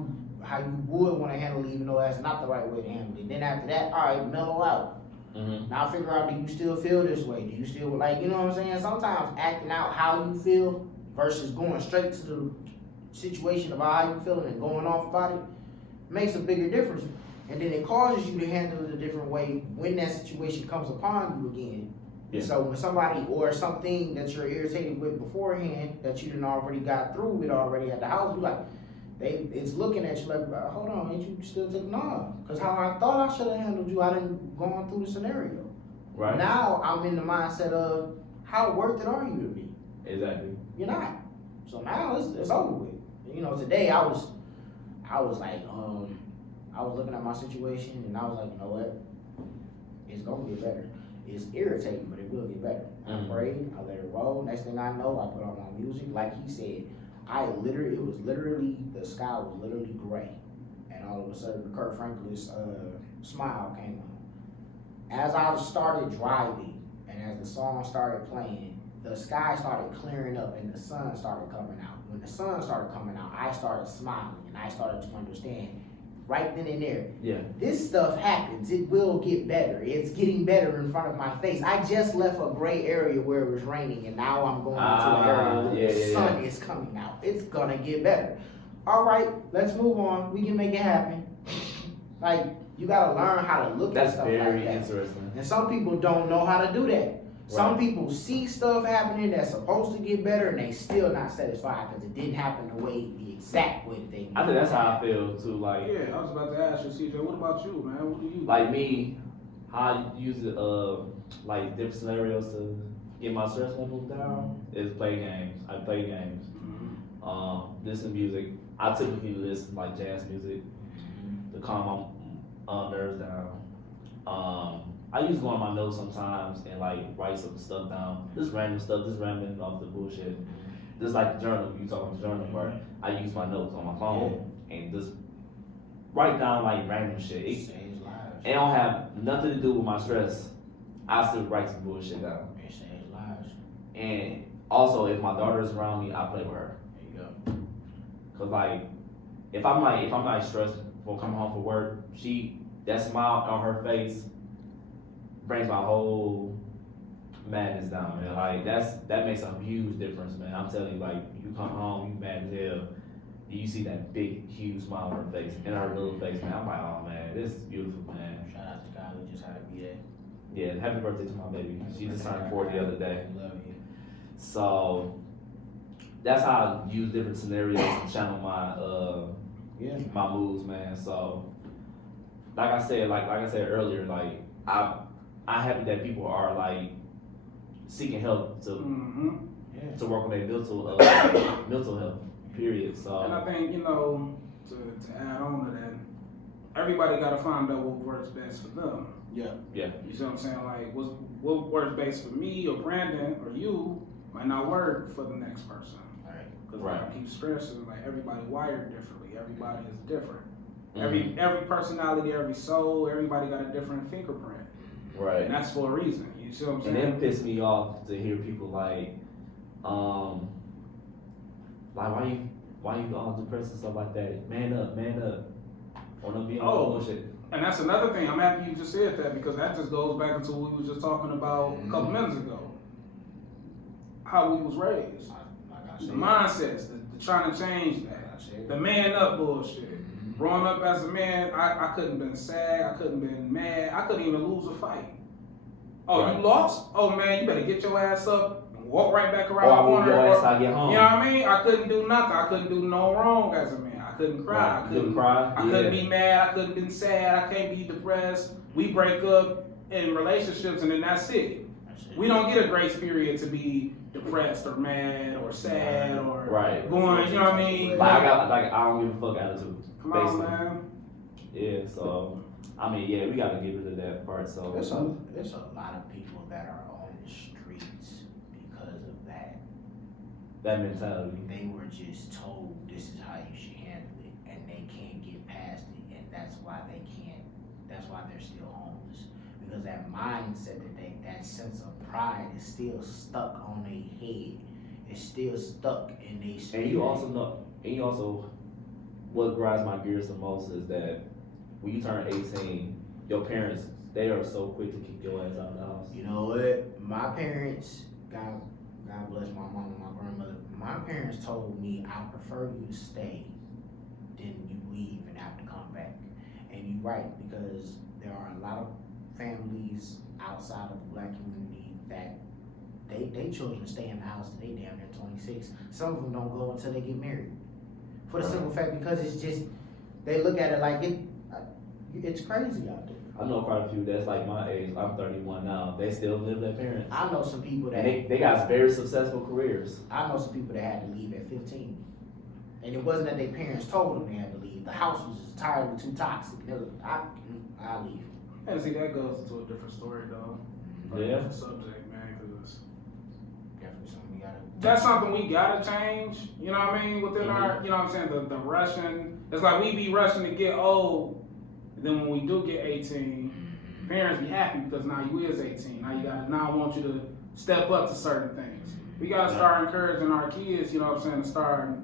you would want to handle it, even though that's not the right way to handle it. Then after that, all right, mellow out. Mm-hmm. Now figure out, do you still feel this way? Do you still, like, you know what I'm saying? Sometimes acting out how you feel versus going straight to the situation about how you feeling and going off about it makes a bigger difference. And then it causes you to handle it a different way when that situation comes upon you again. Yeah. So when somebody or something that you're irritated with beforehand that you done already got through with already at the house, you like, it's looking at you like, hold on, ain't you still taking on? Because how I thought I should have handled you, I didn't gone through the scenario. Right. Now I'm in the mindset of how worth it are you to me? Exactly. You're not. So now it's over with. You know, today I was like, I was looking at my situation and I was like, you know what? It's gonna get better. It's irritating, but it will get better. I prayed, I let it roll. Next thing I know, I put on my music. Like he said, the sky was literally gray. And all of a sudden, Kurt Franklin's Smile came on. As I started driving and as the song started playing, the sky started clearing up and the sun started coming out. When the sun started coming out, I started smiling and I started to understand right then and there. Yeah. This stuff happens. It will get better. It's getting better in front of my face. I just left a gray area where it was raining and now I'm going into an area where the sun is coming out. It's gonna get better. All right, let's move on. We can make it happen. Like, you gotta learn how to look at stuff like that. That's very interesting. And some people don't know how to do that. Some people see stuff happening that's supposed to get better and they still not satisfied because it didn't happen the exact way that they I think that's how I feel too. Like, Yeah, I was about to ask you, CJ, what about you, man? What do you like me, how I use it, like different scenarios to get my stress level down is play games. I play games. Listen to music. I typically listen to like jazz music to calm my nerves down. I used to go on my notes sometimes and like write some stuff down. Just random stuff, just random off the bullshit. Just like the journal, you talking about the journal part. I use my notes on my phone and just write down like random shit. It don't have nothing to do with my stress. I still write some bullshit down. It saves lives. And also, if my daughter's around me, I play with her. There you go. Cause like, if I'm stressed for coming home from work, that smile on her face brings my whole madness down, man. Like that makes a huge difference, man. I'm telling you, like you come home, you mad as hell, you see that big, huge smile on her face, in her little face, man. I'm like, oh man, this is beautiful, man. Shout out to Kylie, just had a B-Day. Yeah, happy birthday to my baby. She just turned 4 the other day. Love you. So that's how I use different scenarios to channel my moods, man. So like I said earlier, like I'm happy that people are like seeking help to work on their mental health. Period. So and I think to add on to that, everybody got to find out what works best for them. Yeah. You see what I'm saying? Like what works best for me or Brandon or you might not work for the next person. Because like I keep stressing, like everybody wired differently. Everybody is different. Mm-hmm. Every personality, every soul, everybody got a different fingerprint. Right. And that's for a reason. You see what I'm saying? And it pissed me off to hear people like why you all depressed and stuff like that? Man up. Wanna be on bullshit. And that's another thing. I'm happy you just said that because that just goes back into what we was just talking about a couple minutes ago. How we was raised. The mindsets, the trying to change that. The man up bullshit. Growing up as a man, I couldn't been sad, I couldn't been mad, I couldn't even lose a fight. Oh, right. You lost? Oh man, you better get your ass up and walk right back around the corner. Your ass out, get home. You know what I mean? I couldn't do nothing. I couldn't do no wrong as a man. I couldn't cry. Right. I couldn't be mad. I couldn't be sad. I can't be depressed. We break up in relationships and then that's it. We don't get a grace period to be depressed or mad or sad or going, you know what I mean? Like I don't give a fuck attitude. Come on, man. Yeah, so I mean, yeah, we gotta get rid of that part. So there's a lot of people that are on the streets because of that. That mentality. They were just told this is how you should handle it, and they can't get past it, and that's why they can't. That's why they're still homeless because that mindset that sense of pride is still stuck on their head. It's still stuck in their spirit. And you also, what grinds my gears the most is that when you turn 18, your parents, they are so quick to kick your ass out of the house. You know what? My parents, God bless my mom and my grandmother, my parents told me I prefer you to stay than you leave and have to come back. And you're right, because there are a lot of families outside of the black community that they children stay in the house till they damn near 26. Some of them don't go until they get married. For the simple fact, because it's just, they look at it like it's crazy out there. I know quite a few that's like my age. I'm 31 now. They still live with their parents. I know some people that... And they got very successful careers. I know some people that had to leave at 15. And it wasn't that their parents told them they had to leave. The house was entirely too toxic. I'll leave. And see, that goes into a different story, though. Yeah. Different subject, man, because definitely something we gotta... That's something we gotta change, you know what I mean, within our, you know what I'm saying, the rushing. It's like we be rushing to get old, and then when we do get 18, parents be happy because now you is 18. Now I want you to step up to certain things. We gotta start encouraging our kids, you know what I'm saying, to start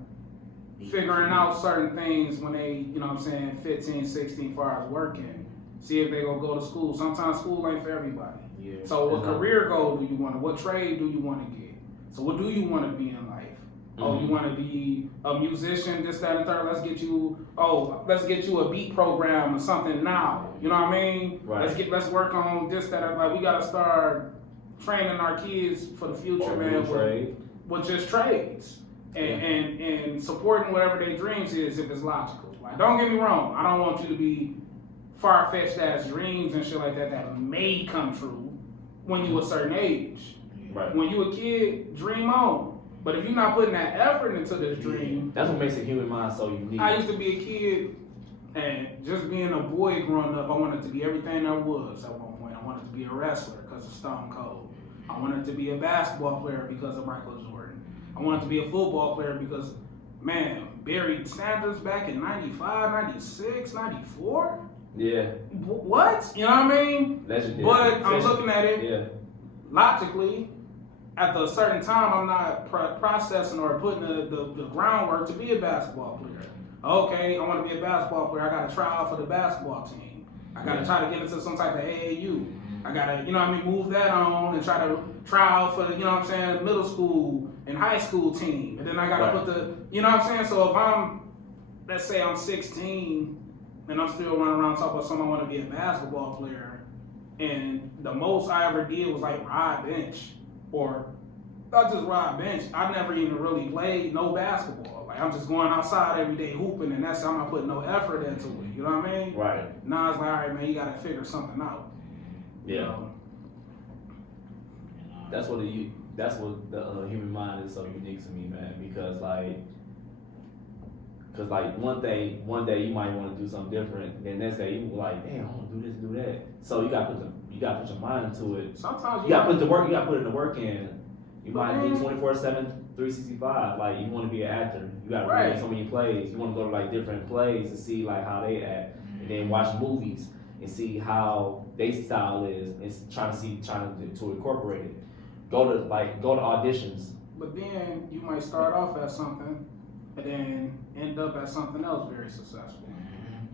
figuring out certain things when they, you know what I'm saying, 15, 16, as far as working. See if they gonna go to school. Sometimes school ain't for everybody. Yeah. So what career goal do you want? What trade do you want to get? So what do you want to be in life? Oh, you want to be a musician, this, that, and third. Let's get you a beat program or something now. You know what I mean? Right. Let's work on this, that, and like we gotta start training our kids for the future, man. With just trades and supporting whatever their dreams is if it's logical. Like, don't get me wrong. I don't want you to be far-fetched ass dreams and shit like that may come true when you a certain age. Right. When you a kid, dream on. But if you're not putting that effort into this dream, that's what makes the human mind so unique. I used to be a kid, and just being a boy growing up, I wanted to be everything I was at one point. I wanted to be a wrestler because of Stone Cold. I wanted to be a basketball player because of Michael Jordan. I wanted to be a football player because, man, Barry Sanders back in 95, 96, 94, Yeah. What? You know what I mean? Legendary. But I'm looking at it Yeah. logically. At a certain time, I'm not processing or putting the groundwork to be a basketball player. Okay, I want to be a basketball player. I got to try out for the basketball team. I got to try to get into some type of AAU. I got to, you know what I mean, move that on and try out for the, you know what I'm saying, middle school and high school team. And then I got to put the, you know what I'm saying? So if let's say I'm 16 and I'm still running around talking about something I want to be a basketball player, and the most I ever did was like ride bench, or not just ride bench. I never even really played no basketball. Like I'm just going outside every day hooping, and that's how I'm not putting no effort into it. You know what I mean? Right. Now it's like, all right, man, you got to figure something out. Yeah. You know? That's what the human mind is so unique to me, man. Because one day you might want to do something different, then next day you like, damn, I want to do this, do that. So you got to put your mind into it. Sometimes you got to put the work. You got to put in the work in. You might do 24/7, 365. Like you want to be an actor, you got to read so many plays. You want to go to like different plays to see like how they act, and then watch movies and see how their style is, and trying to incorporate it. Go to auditions. But then you might start off at something and then end up at something else very successful.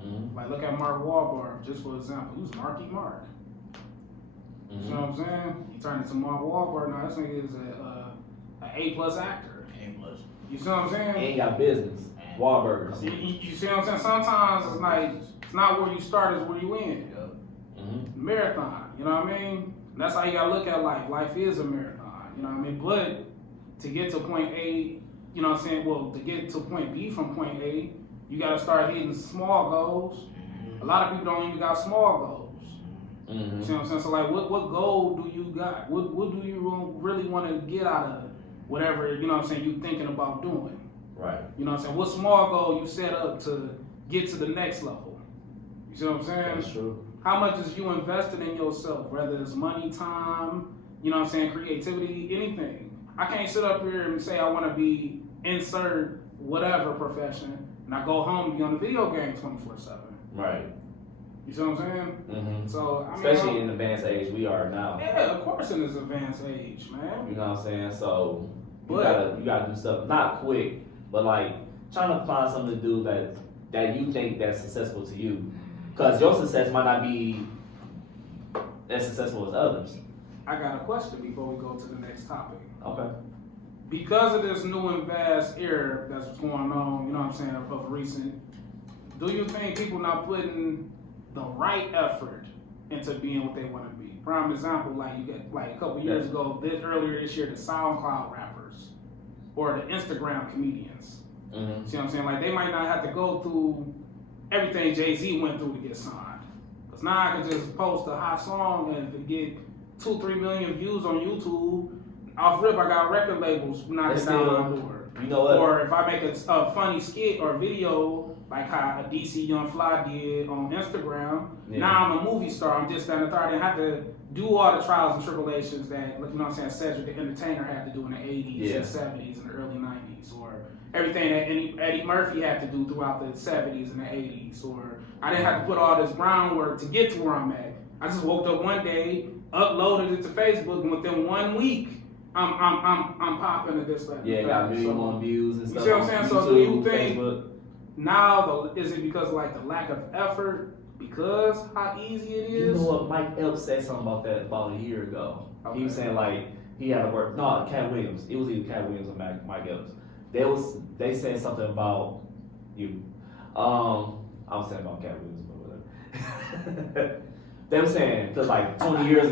Mm-hmm. Like look at Mark Wahlberg, just for example. Who's Marky Mark? Mm-hmm. You know what I'm saying? He turned into Mark Wahlberg. Now this nigga is an A+ actor. A+. You see what I'm saying? He ain't got business. Wahlburgers. You see what I'm saying? Sometimes it's like, it's not where you start, it's where you end. Mm-hmm. Marathon, you know what I mean? And that's how you gotta look at life. Life is a marathon, you know what I mean? But to get to point A, you know what I'm saying? Well, to get to point B from point A, you gotta start hitting small goals. A lot of people don't even got small goals. Mm-hmm. You see what I'm saying? So like, what goal do you got? What do you really want to get out of whatever, you know what I'm saying, you thinking about doing? Right. You know what I'm saying? What small goal you set up to get to the next level? You see what I'm saying? That's true. How much is you invested in yourself? Whether it's money, time, you know what I'm saying, creativity, anything. I can't sit up here and say I want to be insert whatever profession, and I go home and be on the video game 24/7. Right. You see what I'm saying? Mm-hmm. So I mean, especially in the advanced age we are now. Yeah, of course in this advanced age, man. You know what I'm saying? So you gotta do stuff not quick, but like trying to find something to do that you think that's successful to you. Because your success might not be as successful as others. I got a question before we go to the next topic. Okay. Because of this new and vast era that's going on, you know what I'm saying, of recent, do you think people not putting the right effort into being what they want to be? Prime example, like you get like a couple years ago, earlier this year, the SoundCloud rappers or the Instagram comedians. Mm-hmm. See what I'm saying? Like they might not have to go through everything Jay-Z went through to get signed. Because now I can just post a hot song and get 2-3 million views on YouTube. Off rip, I got record labels knocking down my door. You know what? Or if I make a funny skit or video, like how a DC Young Fly did on Instagram, now I'm a movie star. I'm just that authority. I didn't have to do all the trials and tribulations that, you know what I'm saying, Cedric the Entertainer had to do in the 80s and 70s and the early 90s, or everything that Eddie Murphy had to do throughout the 70s and the 80s, or I didn't have to put all this groundwork to get to where I'm at. I just woke up one day, uploaded it to Facebook, and within 1 week, I'm popping at this level. Yeah, got a million more views and stuff. You see what I'm saying? YouTube, So do you think Facebook. now is it because of like the lack of effort? Because how easy it is? You know what? Mike Epps said something about that about a year ago. Okay. He was saying like he had to work. No, Cat Williams. It was either Cat Williams or Mike Epps. They said something about you. I was saying about Cat Williams, but whatever. They were saying because like 20 years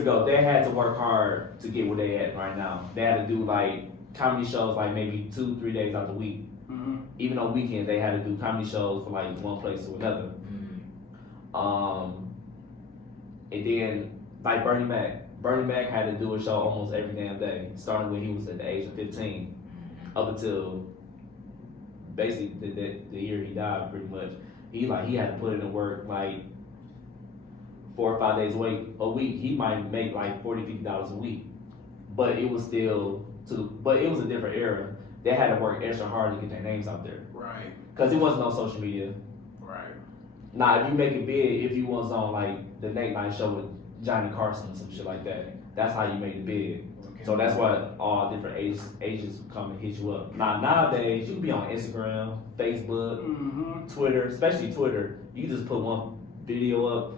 ago, they had to work hard to get where they at right now. They had to do like comedy shows like maybe 2-3 days out the week. Mm-hmm. Even on weekends, they had to do comedy shows from like one place to another. And then like Bernie Mac had to do a show almost every damn day, starting when he was at the age of 15, up until basically the year he died. Pretty much, he had to put in the work like 4 or 5 days a week. He might make like $40-$50 a week, but it was still but it was a different era. They had to work extra hard to get their names out there. Right. Because it wasn't no social media. Right. Nah, if you make it big, if you was on like the Late Night Show with Johnny Carson or some shit like that, that's how you make it big. Okay. So that's why all different agents come and hit you up. Now nowadays, you can be on Instagram, Facebook, Twitter, especially Twitter. You just put one video up.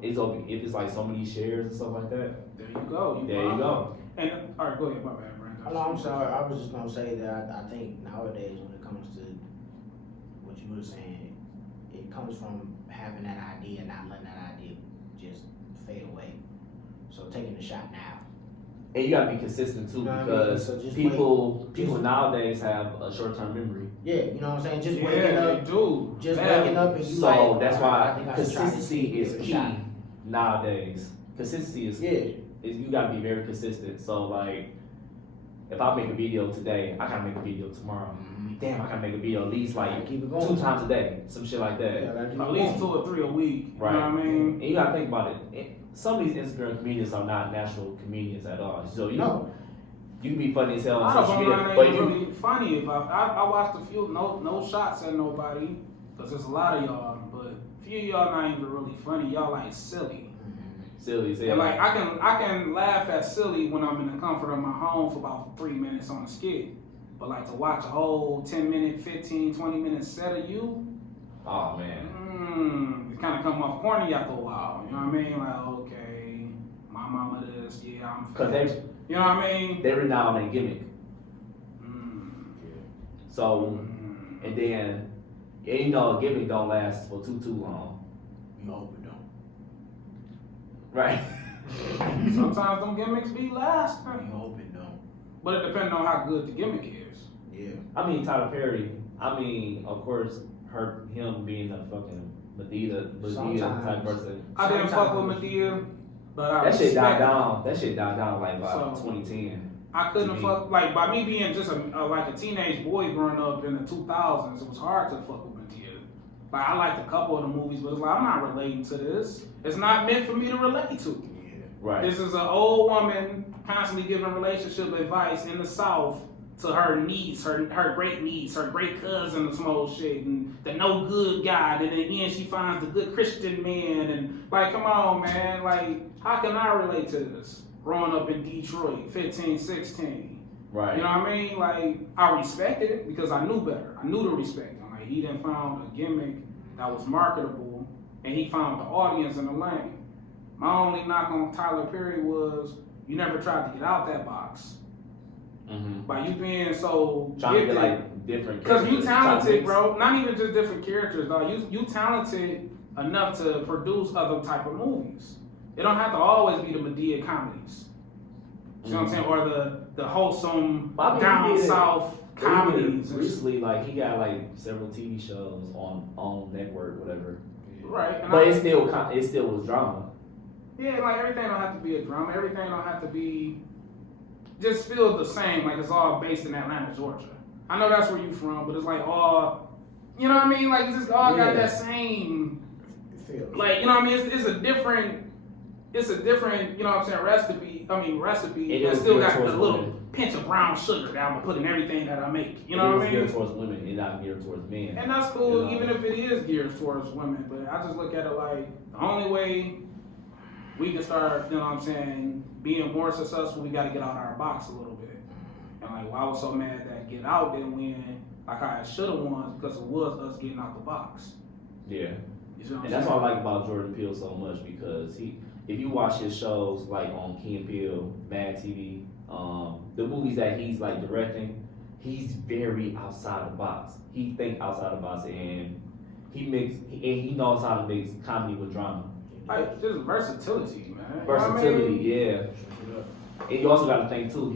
If it's like so many shares and stuff like that. There you go. There you go. And all right, go ahead, my bad, Brandon. No, I'm sorry. I was just gonna say that I think nowadays when it comes to what you were saying, it comes from having that idea, not letting that idea just fade away. So taking the shot now. And you gotta be consistent too, You know what I because mean? So just people nowadays have a short-term memory. Yeah, you know what I'm saying? Just Yeah, waking up. they do. Just Yeah. waking up and you So like, that's I why think I should try this, consistency give is it a key shot. nowadays. Consistency is Yeah. key. You gotta be very consistent. So like, if I make a video today, I gotta make a video tomorrow. Damn, I gotta make a video at least like Keep it 2 going. times a day, some shit like that. Yeah, gotta keep At it least going. 2 or 3 a week. Right. You know what I mean? And you gotta think about it. Some of these Instagram comedians are not natural comedians at all. So you you can be funny as hell A on lot of social them media, ain't but even you really funny. If I watched a few, no shots at nobody, because there's a lot of y'all, but a few of y'all not even really funny. Y'all like silly. silly as hell. And like I can laugh at silly when I'm in the comfort of my home for about 3 minutes on a skit. But like to watch a whole 10-minute, 15, 20-minute set of you, Oh man. it kind of come off corny after a while. You know what I mean? Like, okay, my mama this, yeah, I'm Cause fat. You know what I mean? they renowned their gimmick. Mm. So Mm. and then you know a gimmick don't last for too long. You hope it don't. Right. Sometimes them gimmicks be last. You hope it don't. But it depends on how good the gimmick is. Yeah. I mean Tyler Perry. I mean, of course, him being a fucking Medea Sometimes. type person. I didn't fuck with Sometimes. Medea, but I That shit died respect down. That shit died down like by So- 2010. I couldn't to me. fuck, like, by me being just like a teenage boy growing up in the 2000s, it was hard to fuck with Medea. Like, I liked a couple of the movies, but it's like, I'm not relating to this. It's not meant for me to relate to. Yeah. Right. This is an old woman constantly giving relationship advice in the South to her niece, her great niece, her great cousin, and some old shit, and the no good guy. And in the end, she finds the good Christian man, and like, come on, man, like, how can I relate to this? Growing up in Detroit, 15, 16. Right. You know what I mean? Like, I respected it because I knew better. I knew to respect him. Like, he done found a gimmick that was marketable, and he found the audience in the lane. My only knock on Tyler Perry was you never tried to get out that box. Mm-hmm. By you being so Trying to gifted, get like different. because you characters, trying to talented, mix- bro. Not even just different characters, dog. You talented enough to produce other type of movies. It don't have to always be the Medea comedies. You know what I'm saying? Or the wholesome Bobby down did it. south comedies. and Recently, like he got like several TV shows on network, whatever. Right. And But it still was drama. yeah, like everything don't have to be a drama. Everything don't have to be just feel the same. Like it's all based in Atlanta, Georgia. I know that's where you from, but it's like all, you know what I mean? Like it's just all got Yeah. that same, It feels. like, you know what I mean? It's a different, you know what I'm saying, recipe It that is still geared got the towards little women. pinch of brown sugar that I'm gonna put in everything that I make. You know it what was I geared mean? towards women and not geared towards men. And that's cool, You know? even if it is geared towards women. But I just look at it like the only way we can start, you know what I'm saying, being more successful, we got to get out of our box a little bit. And like, why I was so mad that Get Out didn't win like I should have won because it was us getting out the box. Yeah. You see what I'm And that's saying? what I like about Jordan Peele so much, because if you watch his shows like on Key and Peele, Mad TV, the movies that he's like directing, he's very outside the box. He think outside the box, and he knows how to mix comedy with drama. Like, just versatility, man. Versatility, You know what I mean? yeah. And you also got to think too.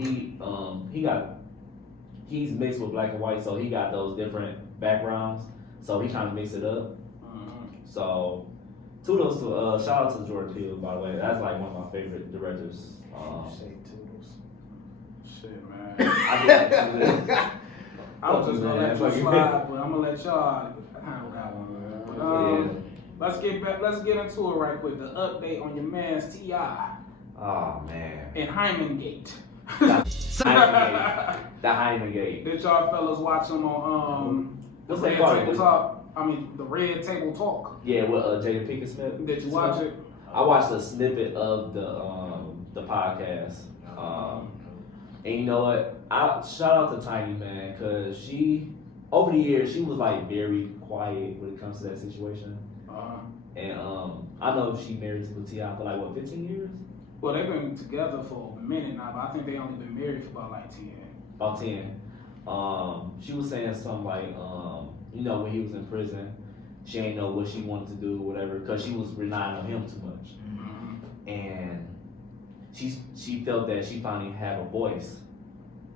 He's mixed with black and white, so he got those different backgrounds. So he trying to mix it up. So, kudos to shout out to Jordan Peele, by the way. That's like one of my favorite directors. Say toodles. Shit, man. I did I was just gonna let Fuck you you. slide, but I'm gonna let y'all handle that one. But, let's get into it right quick. The update on your man's T.I. Oh man. and Hyman Gate. The Hyman Gate. Did y'all fellas watch him on What's the that called? Tabletop? the Red Table Talk. Yeah, with Jada Pinkett Smith. Did you watch it? I watched a snippet of the podcast. And you know what? I shout out to Tiny, man, because she over the years she was like very quiet when it comes to that situation. And I know she married to T.I. for like what, 15 years? Well, they've been together for a minute now, but I think they only been married for about like 10. About 10. She was saying something like, you know, when he was in prison, she ain't know what she wanted to do or whatever, because she was relying on him too much. Mm-hmm. And she felt that she finally had a voice,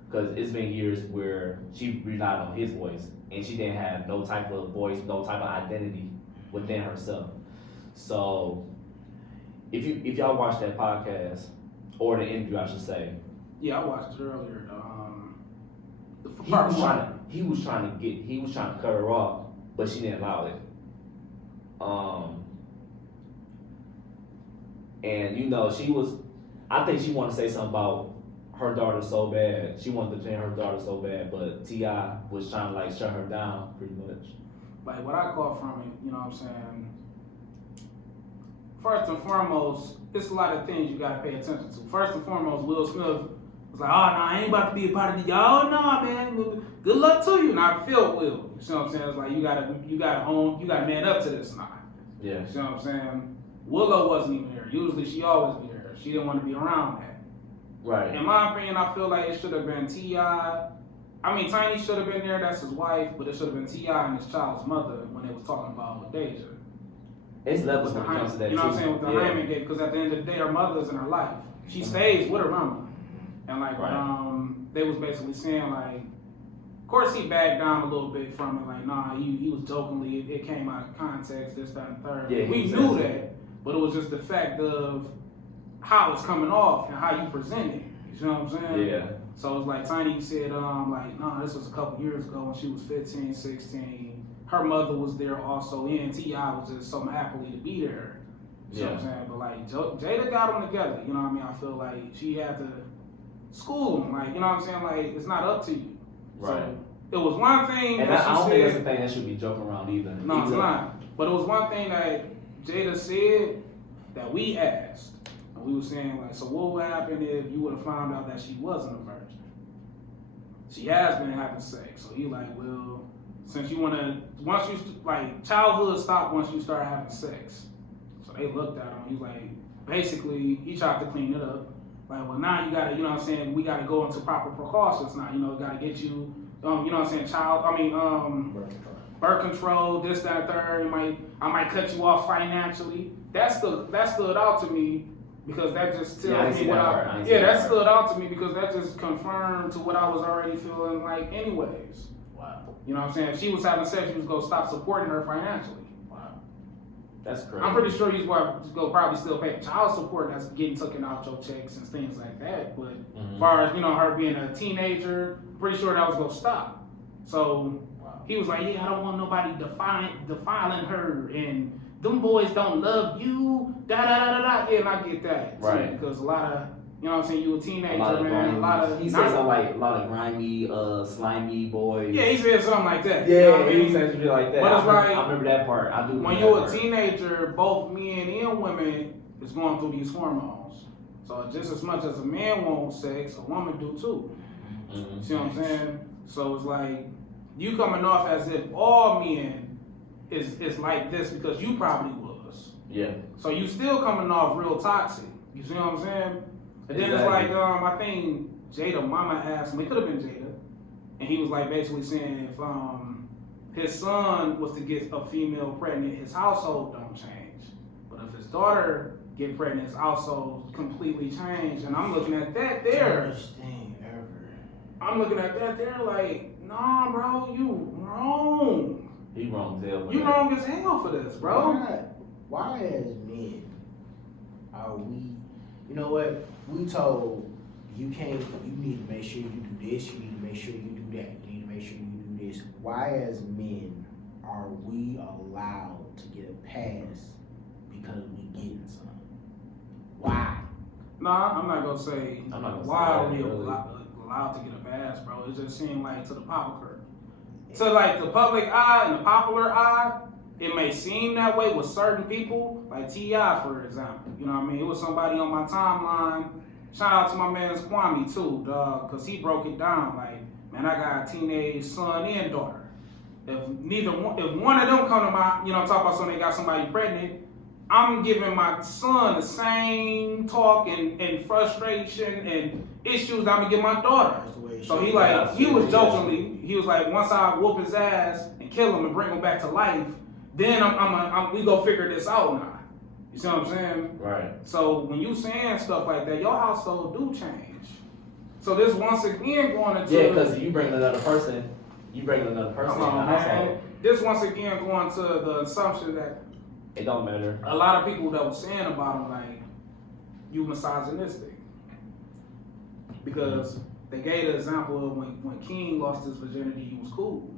because it's been years where she relied on his voice, and she didn't have no type of voice, no type of identity within herself. So, if y'all watch that podcast, or the interview, I should say. Yeah, I watched it earlier. He was trying to cut her off, but she didn't allow it. And you know, I think she wanted to say something about her daughter so bad. She wanted to defend her daughter so bad, but T.I. was trying to like shut her down pretty much. Like what I caught from it, you know what I'm saying? First and foremost, there's a lot of things you gotta pay attention to. First and foremost, Will Smith was like, oh, no, I ain't about to be a part of the y'all. No, man, good luck to you. And I feel Will. You see what I'm saying? It's like you gotta man up to this now. Yeah. You see what I'm saying? Willow wasn't even there. Usually she always be there. She didn't want to be around that. Right. In my opinion, I feel like it should have been T.I. I mean, Tiny should have been there. That's his wife. But it should have been T.I. and his child's mother when they was talking about Deja. It's levels when it comes to that. You know what I'm saying? With the yeah. Hyman gate, because at the end of the day, her mother's in her life. She stays with her mama. And like, they was basically saying like, of course he backed down a little bit from it. Like, nah, he was jokingly. It came out of context. This, that, and third. Yeah, we knew that, but it was just the fact of how it's coming off and how you present it. You know what I'm saying? Yeah. So it's like Tiny said, like, nah, this was a couple years ago when she was 15, 16. Her mother was there also, and T.I. was just so happily to be there. You know what I'm saying? But like Jada got them together. You know what I mean? I feel like she had to school them. Like, you know what I'm saying? Like, it's not up to you. Right. So it was one thing and that I don't she think said. that's the thing that should be joking around either. No, it's not. But it was one thing that Jada said that we asked. And we were saying, like, so what would happen if you would have found out that she wasn't a virgin? She has been having sex. So he like, well, since you want to, once you, like, childhood stopped once you start having sex. So they looked at him. He was like, basically, he tried to clean it up. Like, well, now you got to, you know what I'm saying, we got to go into proper precautions now. You know, we got to get you, you know what I'm saying, birth control, this, that, and third. I might cut you off financially. That stood out to me because that just tells me that stood out to me because that just confirmed to what I was already feeling like anyways. Wow. You know what I'm saying? If she was having sex, you was going to stop supporting her financially. Wow. That's crazy. I'm pretty sure you's going to probably still pay child support that's getting taken out your checks and things like that. But as far as, you know, her being a teenager, pretty sure that was going to stop. So he was like, yeah, I don't want nobody defiling her and them boys don't love you, da-da-da-da-da. Yeah, and I get that. Right. Too, because a lot of, you know what I'm saying, you a teenager, He said something like a lot of grimy, slimy boys. Yeah, he said something like that. Yeah, you know what I mean? he said something like that. But it's I remember that part. I do. When you're a teenager, both men and women is going through these hormones. So just as much as a man wants sex, a woman do too. Mm-hmm. See what I'm saying? So it's like, you coming off as if all men is like this because you probably was. Yeah. So you still coming off real toxic. You see what I'm saying? And then it's like, I think Jada mama asked him, it could have been Jada, and he was like basically saying if his son was to get a female pregnant, his household don't change. But if his daughter get pregnant, his household completely change. And I'm looking at that there. I'm looking at that there like, nah, bro, you wrong. He wrong as hell. You wrong as hell for this, bro. Why as men are we, you know what, we told you need to make sure you do this, you need to make sure you do that, you need to make sure you do this. Why as men are we allowed to get a pass because we getting something? Why? Nah, I'm not gonna say why are we allowed to get a pass, bro. It just seemed like to the pop occur. to like the public eye and the popular eye, it may seem that way with certain people, like T.I. for example. You know what I mean? It was somebody on my timeline. Shout out to my man's Kwame too, dog, because he broke it down. Like, man, I got a teenage son and daughter. If one of them come to my, talk about something, they got somebody pregnant, I'm giving my son the same talk and frustration and issues that I'm gonna give my daughter. So he was jokingly, he was like, once I whoop his ass and kill him and bring him back to life, then we go figure this out now. You see what I'm saying? Right. So when you saying stuff like that, your household do change. So this once again going into because you bring another person in the household. This once again going to the assumption that it don't matter. A lot of people that was saying about him like you misogynistic because they gave the example of when King lost his virginity, he was cool.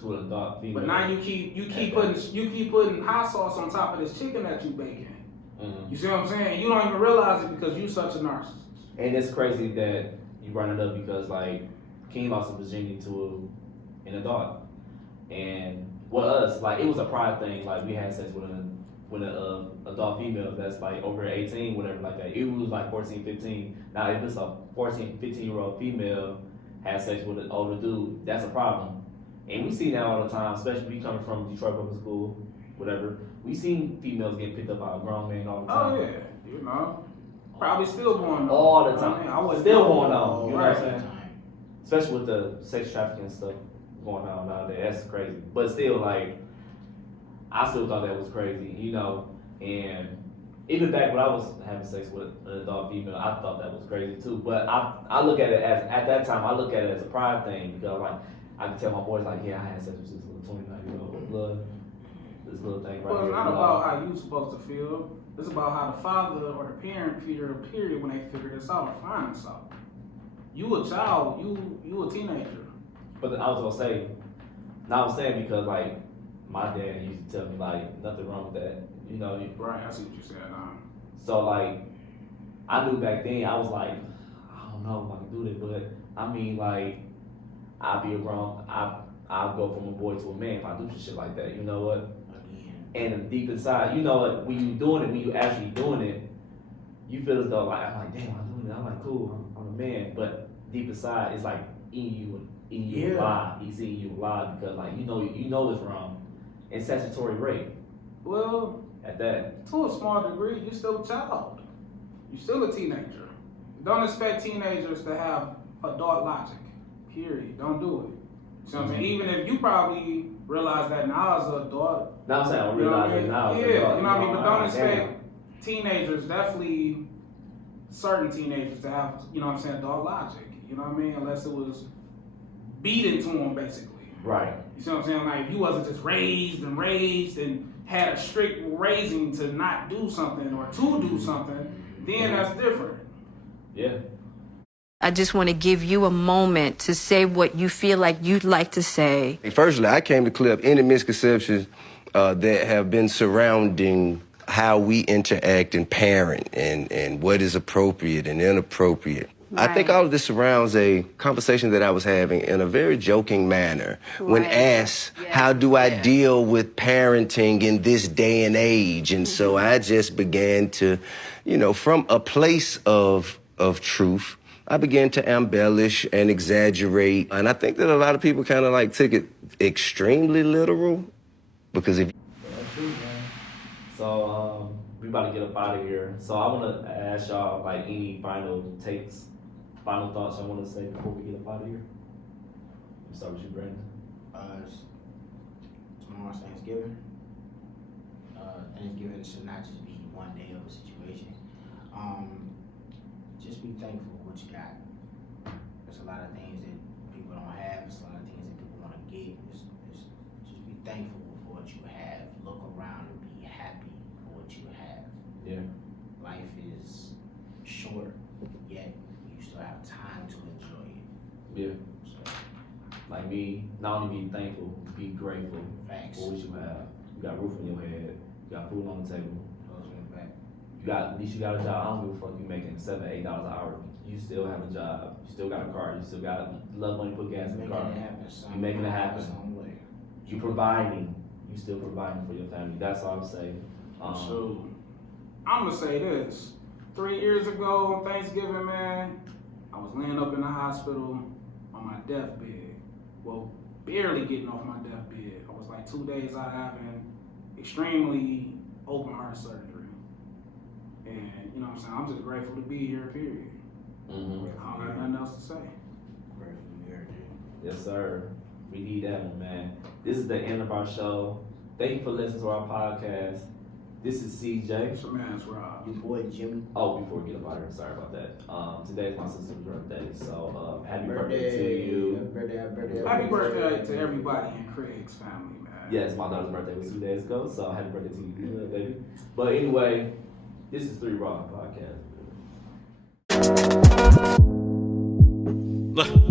To an adult female. But now you keep putting hot sauce on top of this chicken that you baking. Mm-hmm. You see what I'm saying? You don't even realize it because you such a narcissist. And it's crazy that you brought it up because like King lost his virginity to an adult, and with us, like it was a pride thing. Like we had sex with an adult female that's like over 18, whatever like that. It was like 14, 15. Now if it's a 14, 15-year-old female has sex with an older dude, that's a problem. And we see that all the time, especially we coming from Detroit Public School, whatever. We seen females getting picked up by a grown man all the time. Oh yeah, probably still going on. All the time. Still going on. You know right. what I'm saying? Especially with the sex trafficking stuff going on nowadays. That's crazy. But still, like, I still thought that was crazy, and even back when I was having sex with an adult female, I thought that was crazy too. But I look at it at that time, I look at it as a pride thing because like, I can tell my boys like, yeah, I had sex with this little 29-year-old blood. This little thing right here. Well, it's not about how you supposed to feel. It's about how the father or the parent figure a period when they figure this out or find this out. You a child, you a teenager. But I was gonna say, now I'm saying because like my dad used to tell me like nothing wrong with that, Right, I see what you said now. So like, I knew back then I was like, I don't know if I can do that, but I mean like, I'll go from a boy to a man if I do some shit like that. You know what? And deep inside, you know what? When you doing it, when you actually doing it, you feel as though like I'm like, damn, I'm doing it. I'm like, cool, I'm a man. But deep inside, it's like eating you alive. He's eating you alive because like you know it's wrong. And statutory rape. Well, at that. To a small degree, you're still a child. You're still a teenager. Don't expect teenagers to have adult logic. Period. Don't do it. You know what I'm saying? Even if you probably realize that now as an adult. Now I'm saying I realize it now. Yeah, you know what I mean? But don't expect teenagers, definitely certain teenagers to have, adult logic. You know what I mean? Unless it was beat into them, basically. Right. You see what I'm saying? Like, if you wasn't just raised and had a strict raising to not do something or to do something, then that's different. Yeah. I just want to give you a moment to say what you feel like you'd like to say. Firstly, I came to clear up any misconceptions that have been surrounding how we interact and parent and what is appropriate and inappropriate. Right. I think all of this surrounds a conversation that I was having in a very joking manner when asked, how do I deal with parenting in this day and age? And so I just began to, from a place of truth, I began to embellish and exaggerate. And I think that a lot of people kind of like took it extremely literal because if... So we about to get up out of here. So I want to ask y'all like any final takes, final thoughts I want to say before we get up out of here. Let's start with you, Brandon. Tomorrow's Thanksgiving. Thanksgiving should not just be one day of a situation. Just be thankful for what you got. There's a lot of things that people don't have. There's a lot of things that people want to get. Just be thankful for what you have. Look around and be happy for what you have. Yeah. Life is short, yet you still have time to enjoy it. Yeah. So, like me, not only be thankful, be grateful for what you have. You got a roof on your head. You got food on the table. Clothes on your back. at least you got a job. I don't give a fuck you making $7, $8 an hour. You still have a job. You still got a car. You still got love money to put gas in the car. You making it happen. You providing. You still providing for your family. That's all I'm saying. So I'm gonna say this. 3 years ago on Thanksgiving, man, I was laying up in the hospital on my deathbed. Well, barely getting off my deathbed. I was like 2 days out of having extremely open heart surgery. And you know what I'm saying? I'm just grateful to be here, period. Mm-hmm. I don't have nothing else to say. Grateful to be here, dude. Yes, sir. We need that one, man. This is the end of our show. Thank you for listening to our podcast. This is CJ. It's your man's Rob. Your boy Jimmy. Oh, before we get up out of here, sorry about that. Today's my sister's birthday, so happy birthday to you. Happy birthday to everybody in Craig's family, man. Yes, my daughter's birthday was 2 days ago, so happy birthday to you, baby. But anyway, this is 3 Raw Podcast. Look.